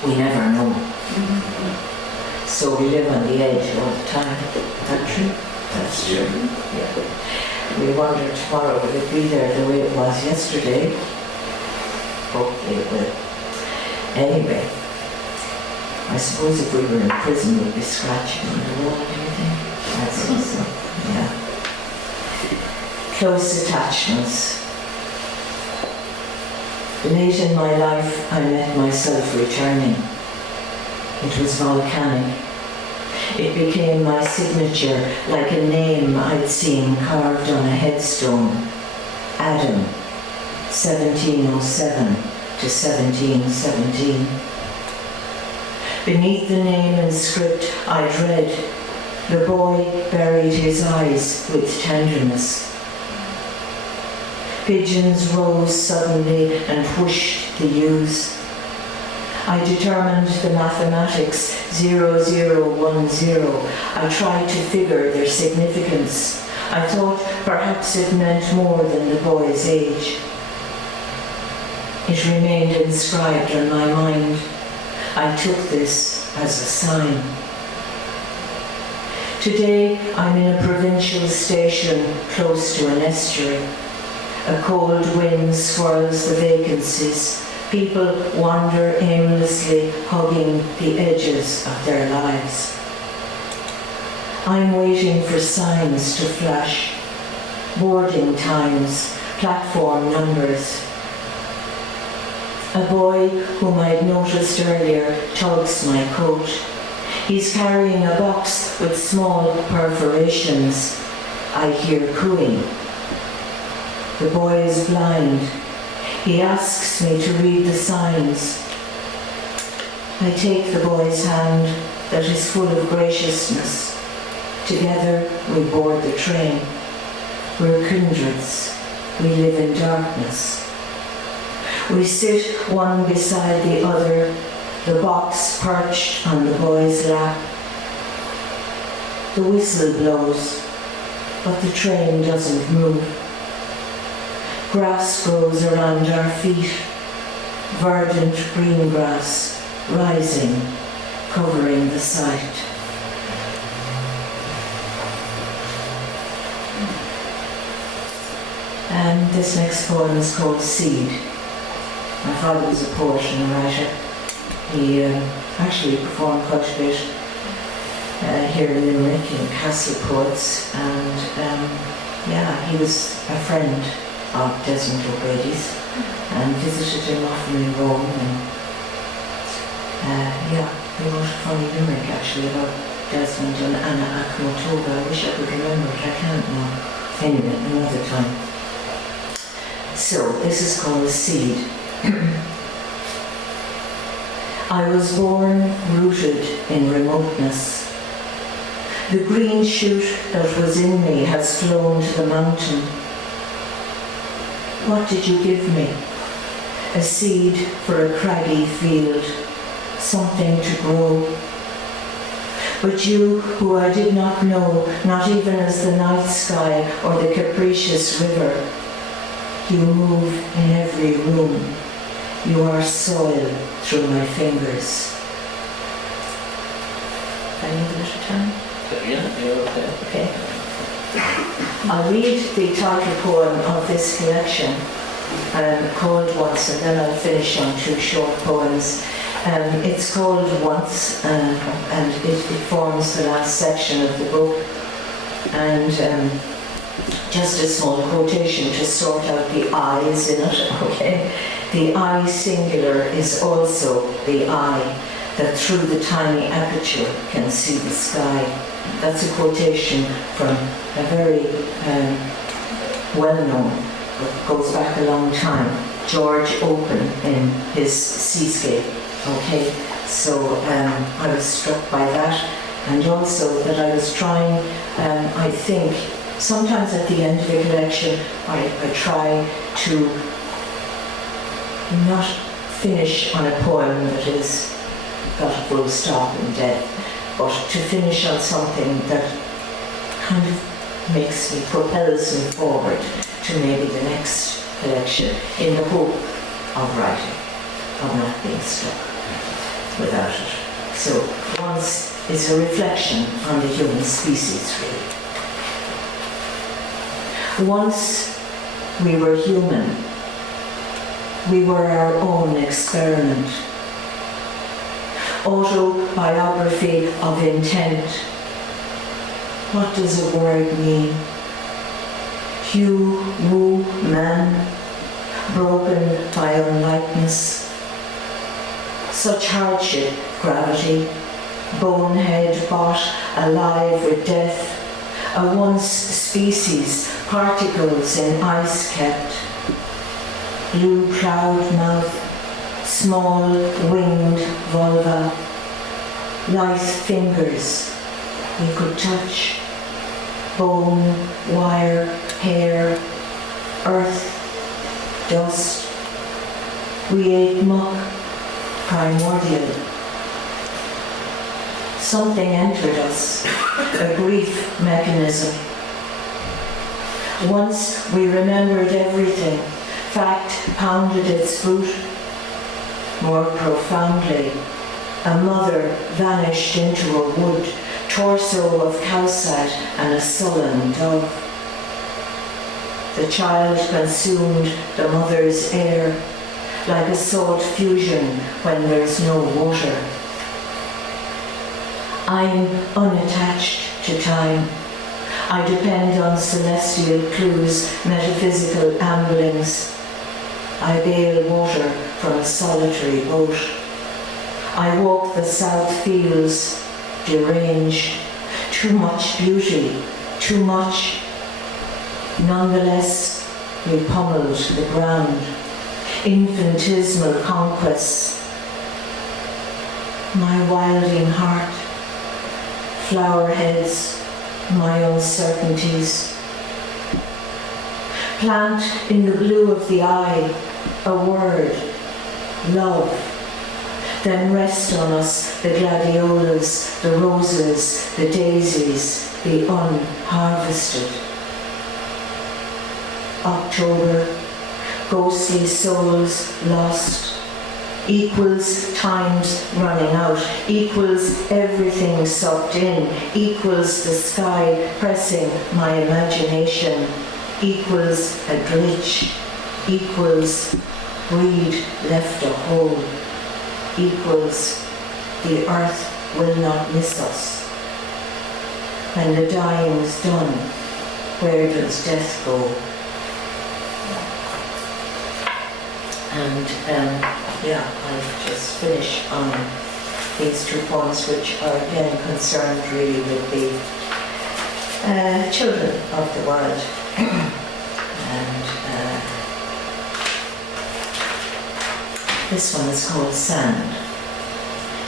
We never know. Mm-hmm. So we live on the edge all the time. Is that true? That's true. Yeah. We wonder tomorrow will it be there the way it was yesterday. Hopefully it will. Anyway, I suppose if we were in prison we'd be scratching on the wall, do you think? That's awesome. Yeah. Close attachments. Late in my life, I met myself returning. It was volcanic. It became my signature, like a name I'd seen carved on a headstone. Adam, 1707 to 1717. Beneath the name and script I'd read, the boy buried his eyes with tenderness. Pigeons rose suddenly and whooshed the ewes. I determined the mathematics 0010. I tried to figure their significance. I thought perhaps it meant more than the boy's age. It remained inscribed on my mind. I took this as a sign. Today I'm in a provincial station close to an estuary. A cold wind swirls the vacancies. People wander aimlessly, hugging the edges of their lives. I'm waiting for signs to flash. Boarding times, platform numbers. A boy whom I'd noticed earlier tugs my coat. He's carrying a box with small perforations. I hear cooing. The boy is blind. He asks me to read the signs. I take the boy's hand that is full of graciousness. Together we board the train. We're kindreds. We live in darkness. We sit one beside the other, the box perched on the boy's lap. The whistle blows, but the train doesn't move. Grass grows around our feet, verdant green grass rising, covering the sight. And this next poem is called Seed. My father was a poet and a writer. He actually performed quite a bit here in Limerick in Castle Poets, and he was a friend of Desmond O'Grady's and visited him often in Rome. And he wrote a funny limerick actually about Desmond and Anna Akhmatova. I wish I could remember it, I can't now. Anyway, another time. So this is called Seed. I was born rooted in remoteness. The green shoot that was in me has flown to the mountain. What did you give me? A seed for a craggy field, something to grow. But you, who I did not know, not even as the night sky or the capricious river, you move in every room. You are soil through my fingers. I need a little time? Yeah, you're okay. Okay. I'll read the title poem of this collection called Once, and then I'll finish on two short poems. It's called Once, and it forms the last section of the book. And just a small quotation to sort out the I's in it, okay? The I singular is also the I that through the tiny aperture can see the sky. That's a quotation from a very well-known, goes back a long time, George Open in his Seascape. Okay, so I was struck by that, and also that I was trying, I think, sometimes at the end of a collection, I try to not finish on a poem that is got a full stop and dead, but to finish on something that kind of makes me, propels me forward to maybe the next collection in the hope of writing, of not being stuck without it. So Once is a reflection on the human species, really. Once we were human. We were our own experiment. Autobiography of intent. What does a word mean? Hugh, woo, man, broken by unlikeness. Such hardship, gravity, bonehead bot alive with death, a once species, particles in ice kept, blue cloud mouth, small winged vulva, lithe fingers we could touch, bone, wire, hair, earth, dust. We ate muck, primordial. Something entered us, a grief mechanism. Once we remembered everything, fact pounded its boot. More profoundly, a mother vanished into a wood, torso of calcite and a sullen dove. The child consumed the mother's air, like a salt fusion when there's no water. I'm unattached to time. I depend on celestial clues, metaphysical amblings. I bail water from a solitary boat. I walk the south fields, deranged. Too much beauty, too much. Nonetheless, we pummeled the ground. Infinitesimal conquests. My wilding heart, flower heads, my uncertainties. Plant in the blue of the eye a word, love. Then rest on us the gladiolas, the roses, the daisies, the unharvested. October, ghostly souls lost, equals times running out, equals everything sucked in, equals the sky pressing my imagination, equals a glitch, equals greed left a hole, equals the earth will not miss us. When the dying's done, where does death go? And I'll just finish on these 2 points, which are again concerned really with the children of the world. And this one is called Sand.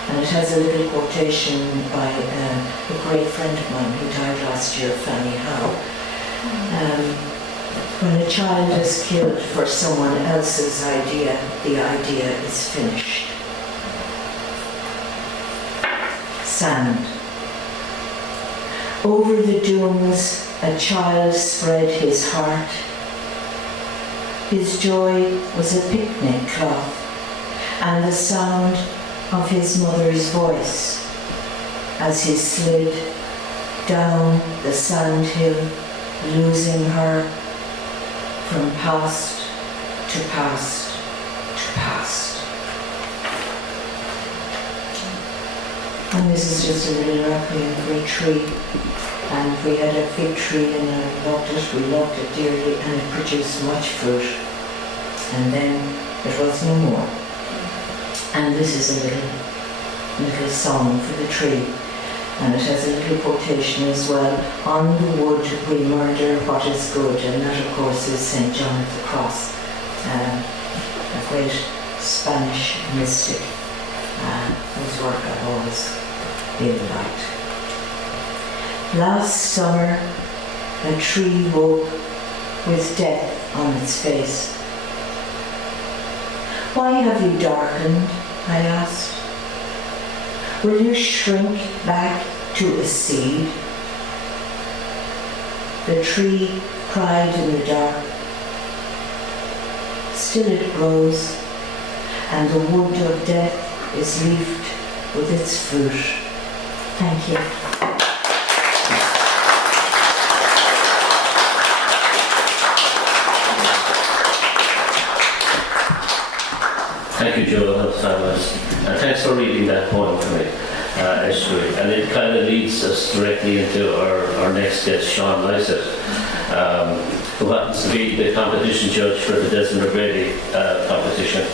And it has a little quotation by a great friend of mine who died last year, Fanny Howe. When a child is killed for someone else's idea, the idea is finished. Sand. Over the dunes, a child spread his heart. His joy was a picnic cloth, and the sound of his mother's voice as he slid down the sand hill, losing her from past to past to past. And this is just a little requiem for a tree. And we had a fig tree and we loved it dearly, and it produced much fruit. And then it was no more. And this is a little song for the tree. And it has a little quotation as well. On the wood we murder what is good. And that, of course, is St. John of the Cross, a great Spanish mystic whose work I've always really liked. Last summer, a tree woke with death on its face. Why have you darkened? I asked. Will you shrink back to a seed? The tree cried in the dark. Still it grows, and the wood of death is leafed with its fruit. Thank you. Thank you, Joe. That was fabulous. And thanks for reading that poem for me, Esther. And it kind of leads us directly into our next guest, Seán Lysaght, who happens to be the competition judge for the Desmond O'Grady competition.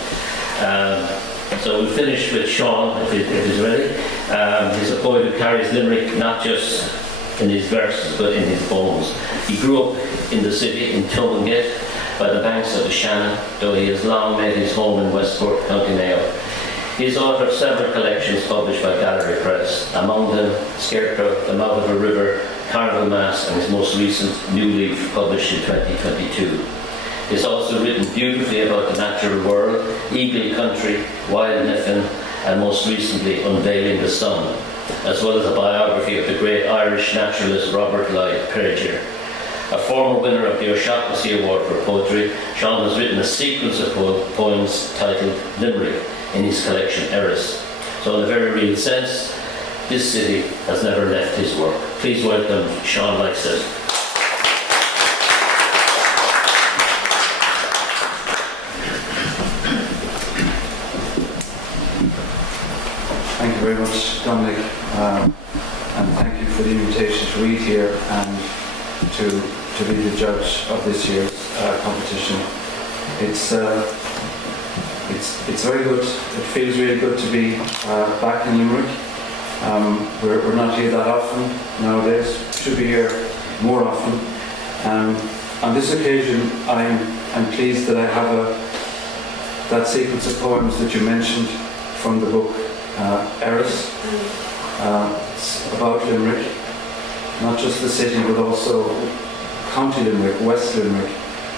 So we'll finish with Seán, if he's ready. He's a poet who carries Limerick not just in his verses but in his poems. He grew up in the city in Tumingate by the banks of the Shannon, though he has long made his home in Westport, County Mayo. He is author of several collections published by Gallery Press, among them Scarecrow, The Mouth of a River, Carnival Mass, and his most recent New Leaf, published in 2022. He's also written beautifully about the natural world, Eagle Country, Wild Niffin, and most recently Unveiling the Sun, as well as a biography of the great Irish naturalist Robert Lloyd Perrier. A former winner of the O'Shaughnessy Award for Poetry, Seán has written a sequence of poems titled Limerick in his collection Eris. So in a very real sense, this city has never left his work. Please welcome Seán Lysaght. Thank you very much, Dominic, and thank you for the invitation to read here and to be the judge of this year's competition. It's very good. It feels really good to be back in Limerick. We're not here that often nowadays. Should be here more often. On this occasion, I'm pleased that I have that sequence of poems that you mentioned from the book Eris. It's about Limerick, not just the city, but also County Limerick, West Limerick,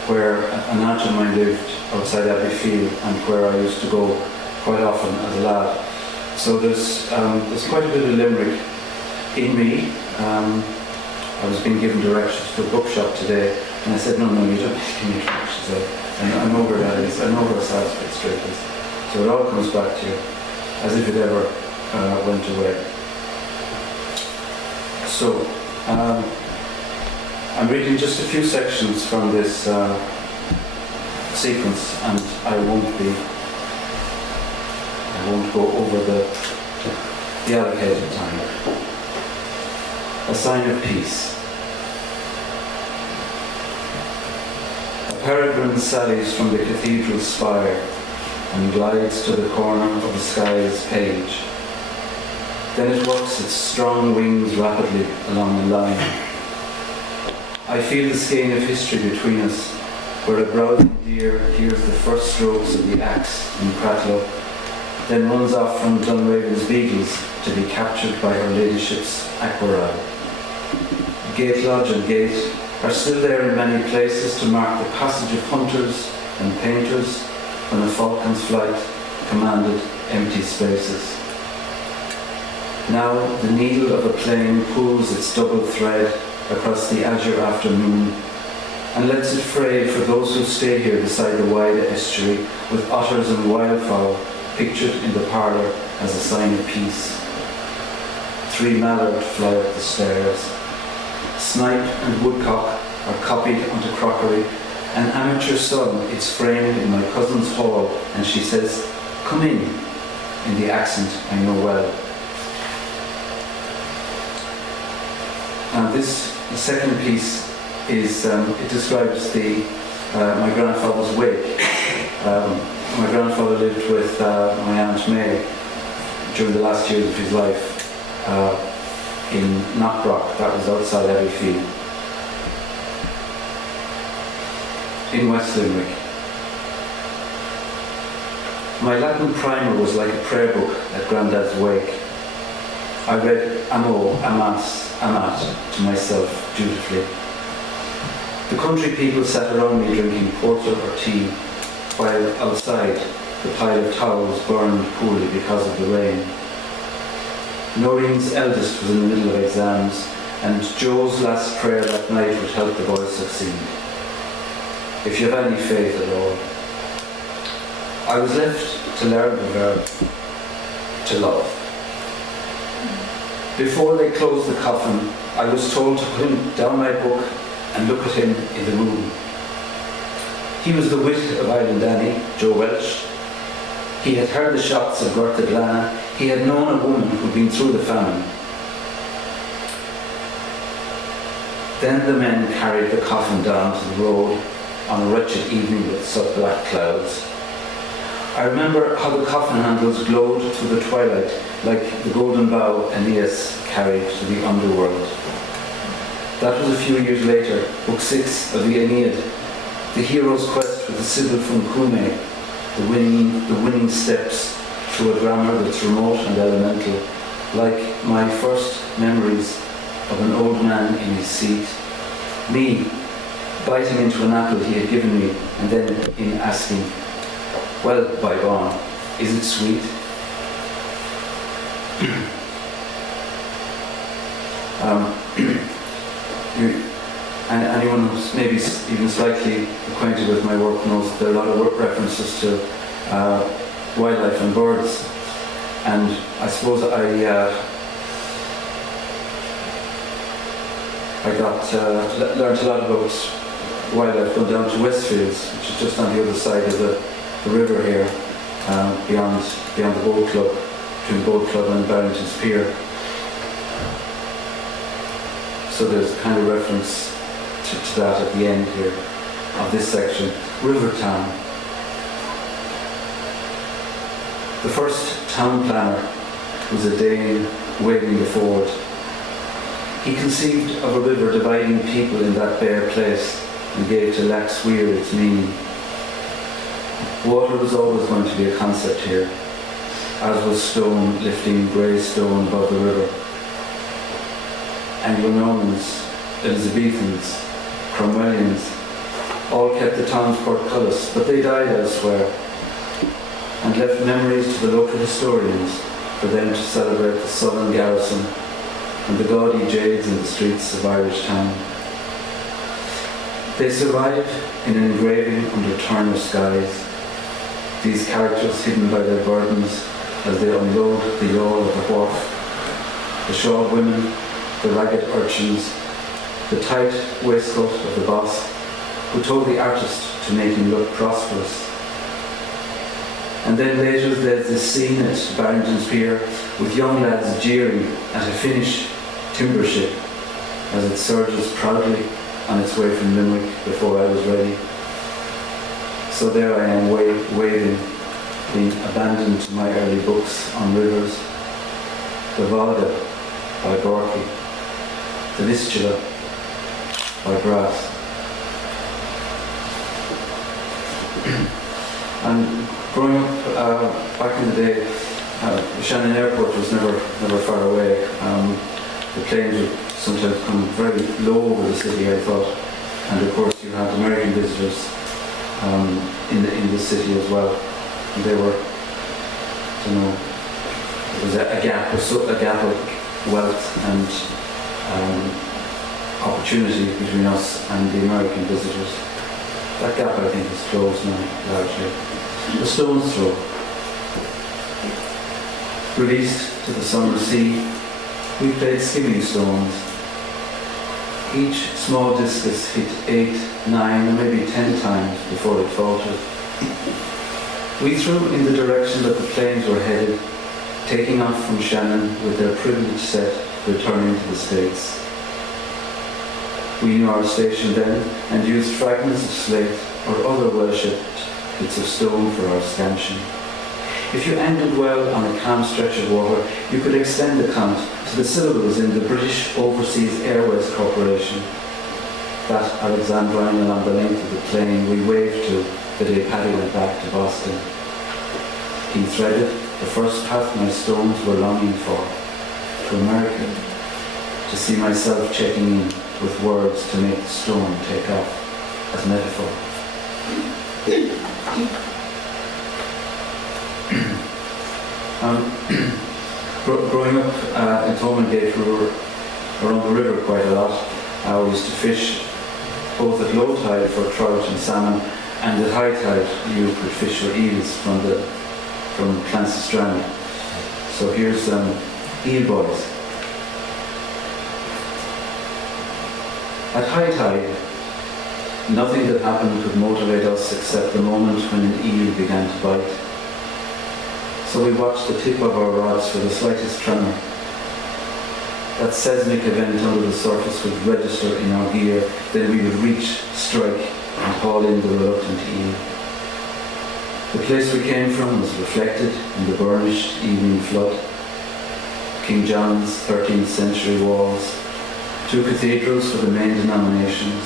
where an aunt of mine lived outside Abbeyfield and where I used to go quite often as a lad. So there's quite a bit of Limerick in me. I was being given directions to a bookshop today, and I said, no, you don't have to give me directions. I know where that is. I know where Salisbury Street is. So it all comes back to you, as if it ever went away. So, I'm reading just a few sections from this sequence, and I won't go over the allocated time. A sign of peace. A peregrine sallies from the cathedral spire and glides to the corner of the sky's page. Then it works its strong wings rapidly along the line. I feel the skein of history between us, where a browsing deer hears the first strokes of the axe in Cratloe, then runs off from Dunraven's beagles to be captured by her ladyship's aquarelle. Gate Lodge and Gate are still there in many places to mark the passage of hunters and painters when a falcon's flight commanded empty spaces. Now the needle of a plane pulls its double thread across the azure afternoon and lets it fray for those who stay here beside the wide estuary with otters and wildfowl pictured in the parlour as a sign of peace. 3 mallard fly up the stairs. Snipe and woodcock are copied onto crockery. An amateur sun is framed in my cousin's hall, and she says, "Come in the accent I know well." Now the second piece is, it describes my grandfather's wake. My grandfather lived with my Aunt May during the last years of his life in Knockrock, that was outside Abbeyfield, in West Limerick. My Latin primer was like a prayer book at Grandad's wake. I read Amo, Amas, Amat to myself dutifully. The country people sat around me drinking porter or tea, while outside the pile of towels burned poorly because of the rain. Noreen's eldest was in the middle of exams, and Joe's last prayer that night would help the boys succeed. If you have any faith at all. I was left to learn the verb to love. Before they closed the coffin, I was told to put him down my book and look at him in the room. He was the wit of Island Annie, Joe Welch. He had heard the shots of Gertha Glana. He had known a woman who'd been through the famine. Then the men carried the coffin down to the road on a wretched evening with black clouds. I remember how the coffin handles glowed through the twilight, like the golden bow Aeneas carried to the underworld. That was a few years later, Book 6 of the Aeneid, the hero's quest with the Sibyl from Cumae, the winning steps through a grammar that's remote and elemental, like my first memories of an old man in his seat, me biting into an apple he had given me, and then him asking, "Well, by gone, is it sweet?" And anyone who's maybe even slightly acquainted with my work knows that there are a lot of references to wildlife and birds. And I suppose I learned a lot about wildlife going down to Westfields, which is just on the other side of the river here, beyond the boat club, between the boat club and Barrington's Pier. So there's a kind of reference to that at the end here of this section. River Town. The first town planner was a Dane waving the ford. He conceived of a river dividing people in that bare place and gave to Lax Weir its meaning. Water was always going to be a concept here, as was stone lifting grey stone above the river. Anglo-Normans, Elizabethans, Cromwellians all kept the town's portcullis, but they died elsewhere and left memories to the local historians for them to celebrate the sullen garrison and the gaudy jades in the streets of Irish town. They survive in an engraving under Turner skies, these characters hidden by their burdens as they unload the yawl of the wharf, the shawled women, the ragged urchins, the tight waistcoat of the boss who told the artist to make him look prosperous. And then later there's this scene at Barrington's Pier with young lads jeering at a Finnish timber ship as it surges proudly on its way from Limerick before I was ready. So there I am waving, being abandoned to my early books on rivers. The Volga by Gorky, the Vistula by Brass. And growing up back in the day, Shannon Airport was never far away. The planes would sometimes come very low over the city, I thought, and of course you had American visitors in the city as well. And they were, there was a gap of wealth and opportunity between us and the American visitors. That gap, I think, is closed now, largely. The stone's throw. Released to the summer sea, we played skimming stones. Each small discus hit 8, 9, or maybe 10 times before it faltered. We threw in the direction that the planes were headed, taking off from Shannon with their privileged set returning to the States. We knew our station then and used fragments of slate or other well-shaped bits of stone for our scansion. If you angled well on a calm stretch of water, you could extend the count to the syllables in the British Overseas Airways Corporation, that Alexandrine along the length of the plane we waved to the day Paddy went back to Boston. He threaded the first path my stones were longing for, to America, to see myself checking in with words to make the stone take off as metaphor. Growing up in Thomondgate, we were around the river quite a lot. We used to fish both at low tide for trout and salmon, and at high tide you could fish for eels from Clancy Strand. So here's Eel Boys. At high tide, nothing that happened could motivate us except the moment when an eel began to bite. So we watched the tip of our rods for the slightest tremor. That seismic event under the surface would register in our gear, then we would reach, strike, and haul in the reluctant eel. The place we came from was reflected in the burnished evening flood. King John's 13th century walls, 2 cathedrals for the main denominations,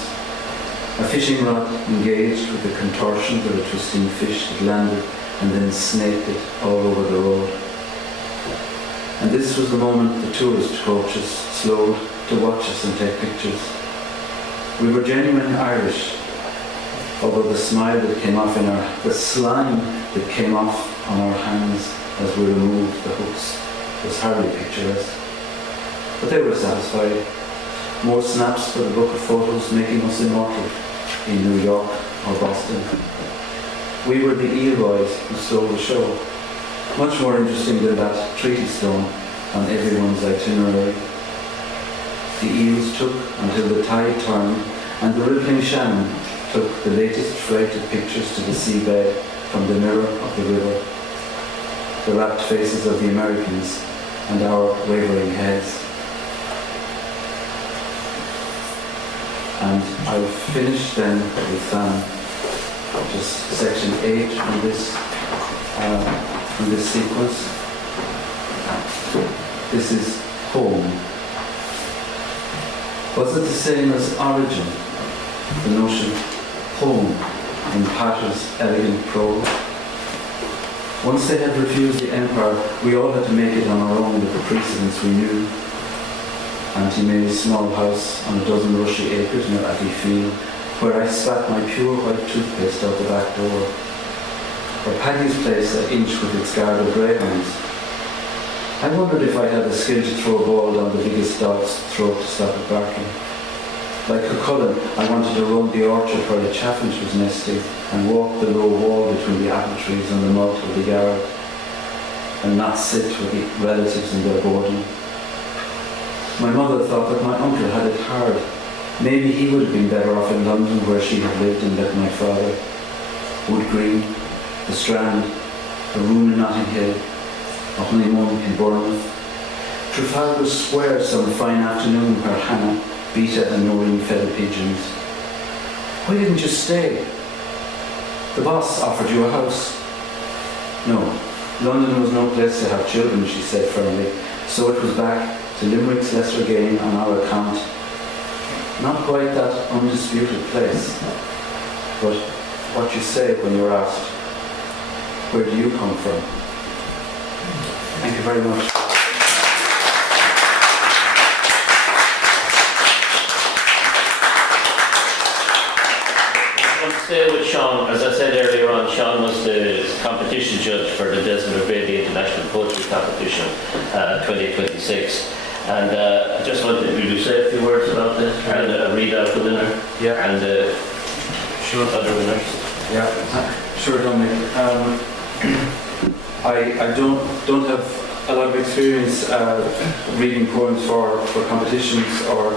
a fishing rod engaged with the contortions of a twisting fish that landed and then snaked it all over the road. And this was the moment the tourist coaches slowed to watch us and take pictures. We were genuine Irish, although the slime that came off on our hands as we removed the hooks was hardly picturesque. But they were satisfied. More snaps for the book of photos making us immortal in New York or Boston. We were the eel boys who stole the show. Much more interesting than that treaty stone on everyone's itinerary. The eels took until the tide turned, and the rippling Shannon took the latest freight of pictures to the seabed from the mirror of the river. The rapt faces of the Americans and our wavering heads. And I'll finish then with just section 8 from this sequence. This is home. Was it the same as origin? The notion home in Patter's elegant prose. Once they had refused the empire, we all had to make it on our own with the precedents we knew. Auntie May's small house on a dozen rushy acres near Abbey Field, where I spat my pure white toothpaste out the back door. Or Paddy's place at Inch with its guard of greyhounds. I wondered if I had the skill to throw a ball down the biggest dog's throat to stop it barking. Like Cuchulainn, I wanted to roam the orchard where the chaffinch was nesting and walk the low wall between the apple trees and the mud of the yard, and not sit with the relatives in their boredom. My mother thought that my uncle had it hard. Maybe he would have been better off in London where she had lived and left my father. Wood Green, the Strand, a room in Notting Hill, a honeymoon in Bournemouth. Trafalgar Square some fine afternoon where Hannah, Beta and Noreen fed the pigeons. Why didn't you stay? The boss offered you a house. No, London was no place to have children, she said firmly, so it was back to Limerick's lesser gain on our account. Not quite that undisputed place, but what you say when you're asked, where do you come from? Thank you very much. Stay with Seán. As I said earlier on, Seán was the competition judge for the Desmond O'Grady International Poetry Competition 2026. And I just wanted to say a few words about this and read out the winner. Yeah. And Sure. other winners. Yeah, sure, Dominic. I don't have a lot of experience reading poems for competitions or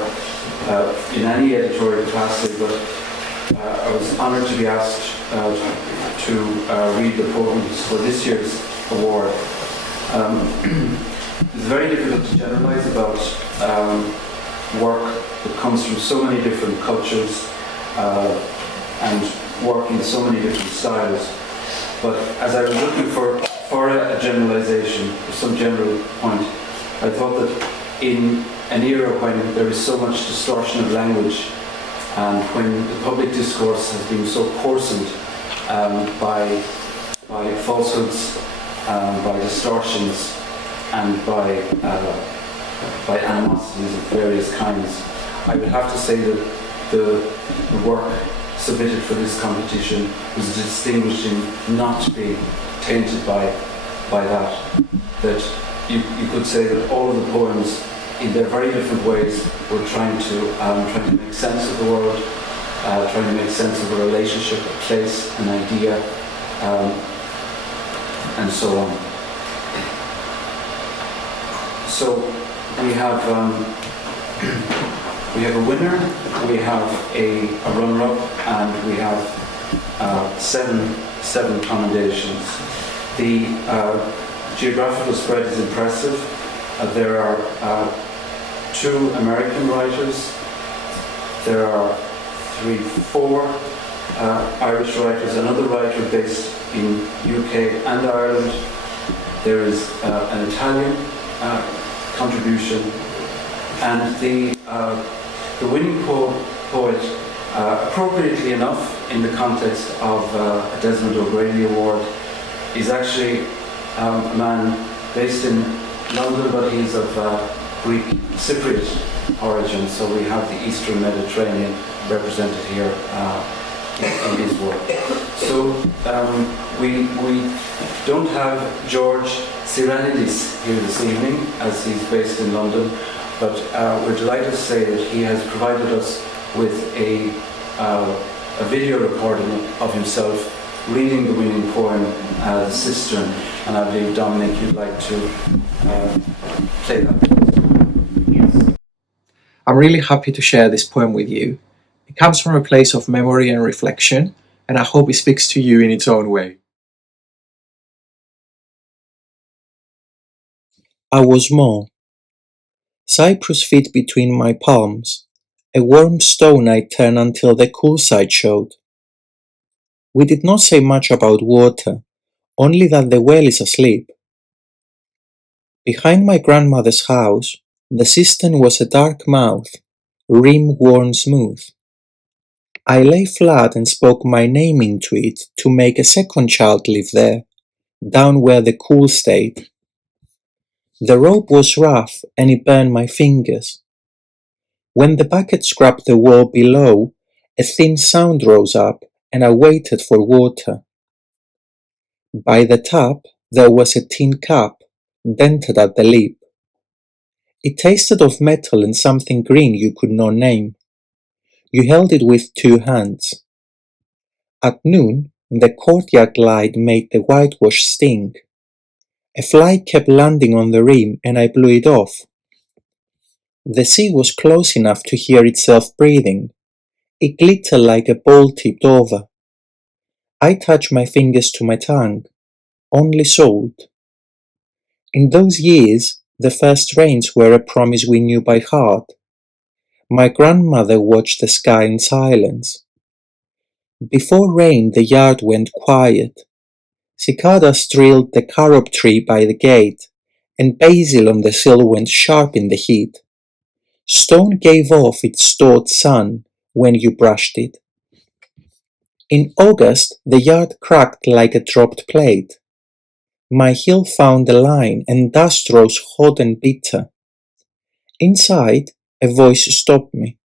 in any editorial capacity, but I was honoured to be asked to read the poems for this year's award. It's very difficult to generalise about work that comes from so many different cultures and work in so many different styles. But as I was looking for a generalisation, for some general point, I thought that in an era when there is so much distortion of language and when the public discourse has been so coarsened by falsehoods, by distortions, and by animosities of various kinds, I would have to say that the work submitted for this competition was distinguished in not being tainted by that. That you could say that all of the poems, in their very different ways, were trying to make sense of the world, trying to make sense of a relationship, a place, an idea, and so on. So we have a winner, we have a runner-up, and we have seven commendations. The geographical spread is impressive. There are 2 American writers. There are 4 Irish writers, another writer based in UK and Ireland. There is an Italian contribution, and the winning poet, appropriately enough in the context of a Desmond O'Grady Award, is actually a man based in London, but he's of Greek Cypriot origin, so we have the Eastern Mediterranean represented here in his work. So we don't have George Syrandris here this evening, as he's based in London, but we're delighted to say that he has provided us with a video recording of himself reading the winning poem, The Cistern, and I believe, Dominic, you'd like to play that. Yes. I'm really happy to share this poem with you. It comes from a place of memory and reflection, and I hope it speaks to you in its own way. I was small. Cypress fit between my palms, a warm stone I'd turn until the cool side showed. We did not say much about water, only that the well is asleep. Behind my grandmother's house, the cistern was a dark mouth, rim worn smooth. I lay flat and spoke my name into it to make a second child live there, down where the cool stayed. The rope was rough and it burned my fingers. When the bucket scrubbed the wall below, a thin sound rose up and I waited for water. By the tap there was a tin cup, dented at the lip. It tasted of metal and something green you could not name. You held it with 2 hands. At noon, the courtyard light made the whitewash sting. A fly kept landing on the rim and I blew it off. The sea was close enough to hear itself breathing. It glittered like a bowl tipped over. I touched my fingers to my tongue. Only salt. In those years, the first rains were a promise we knew by heart. My grandmother watched the sky in silence. Before rain, the yard went quiet. Cicadas drilled the carob tree by the gate, and basil on the sill went sharp in the heat. Stone gave off its stored sun when you brushed it. In August, the yard cracked like a dropped plate. My heel found a line and dust rose hot and bitter. Inside, a voice stopped me.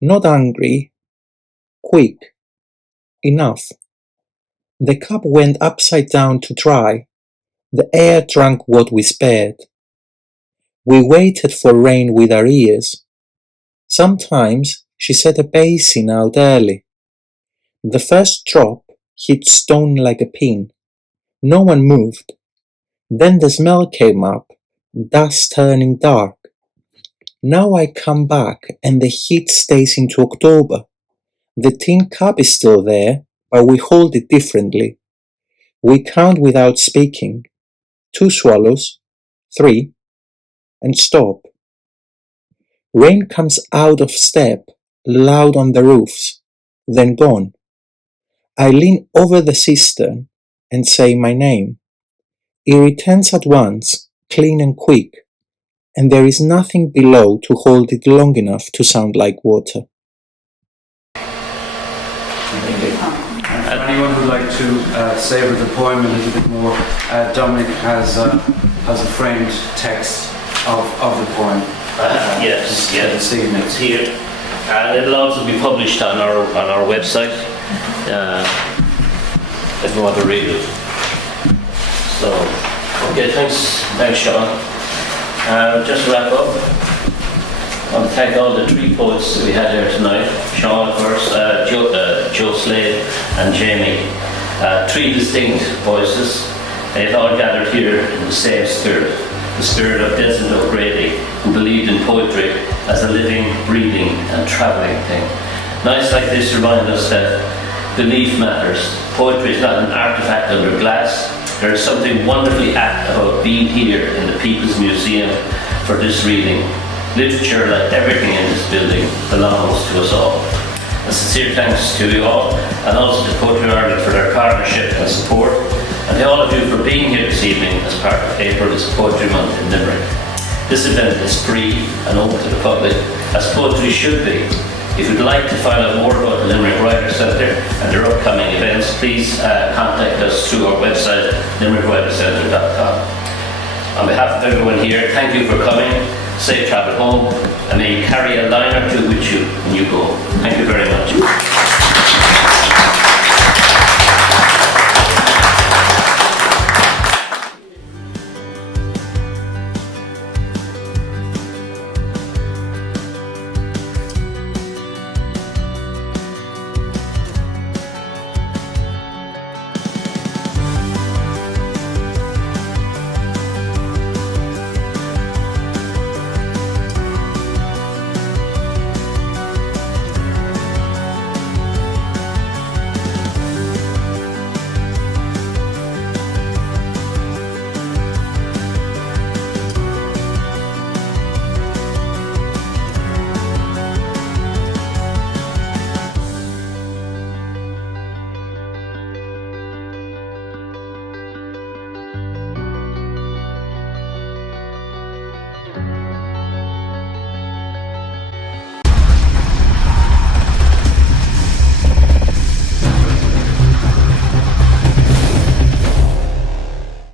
Not angry, quick, enough. The cup went upside down to dry. The air drank what we spared. We waited for rain with our ears. Sometimes she set a basin out early. The first drop hit stone like a pin. No one moved. Then the smell came up, dust turning dark. Now I come back and the heat stays into October. The tin cup is still there, but we hold it differently. We count without speaking. 2 swallows, 3, and stop. Rain comes out of step, loud on the roofs, then gone. I lean over the cistern and say my name. It returns at once, clean and quick, and there is nothing below to hold it long enough to sound like water. Anyone who'd like to savour the poem a little bit more, Dominic has a framed text of the poem. Yes, this evening. it's here. And it'll also be published on our website if you want to read it. So, okay, thanks Seán. Just to wrap up, I want to thank all the 3 poets that we had here tonight. Seán first, Joe Slade and Jamie. 3 distinct voices, and all gathered here in the same spirit. The spirit of Desmond O'Grady, who believed in poetry as a living, breathing and travelling thing. Nights like this remind us that belief matters. Poetry is not an artefact under glass. There is something wonderfully apt about being here in the People's Museum for this reading. Literature, like everything in this building, belongs to us all. A sincere thanks to you all, and also to Poetry Ireland for their partnership and support, and to all of you for being here this evening as part of April is Poetry Month in Limerick. This event is free and open to the public, as poetry should be. If you'd like to find out more about the Limerick Writer Centre and their upcoming events, please contact us through our website, limerickWriterCentre.com. On behalf of everyone here, thank you for coming. Safe travel home, and may you carry a line or two with you when you go. Thank you very much.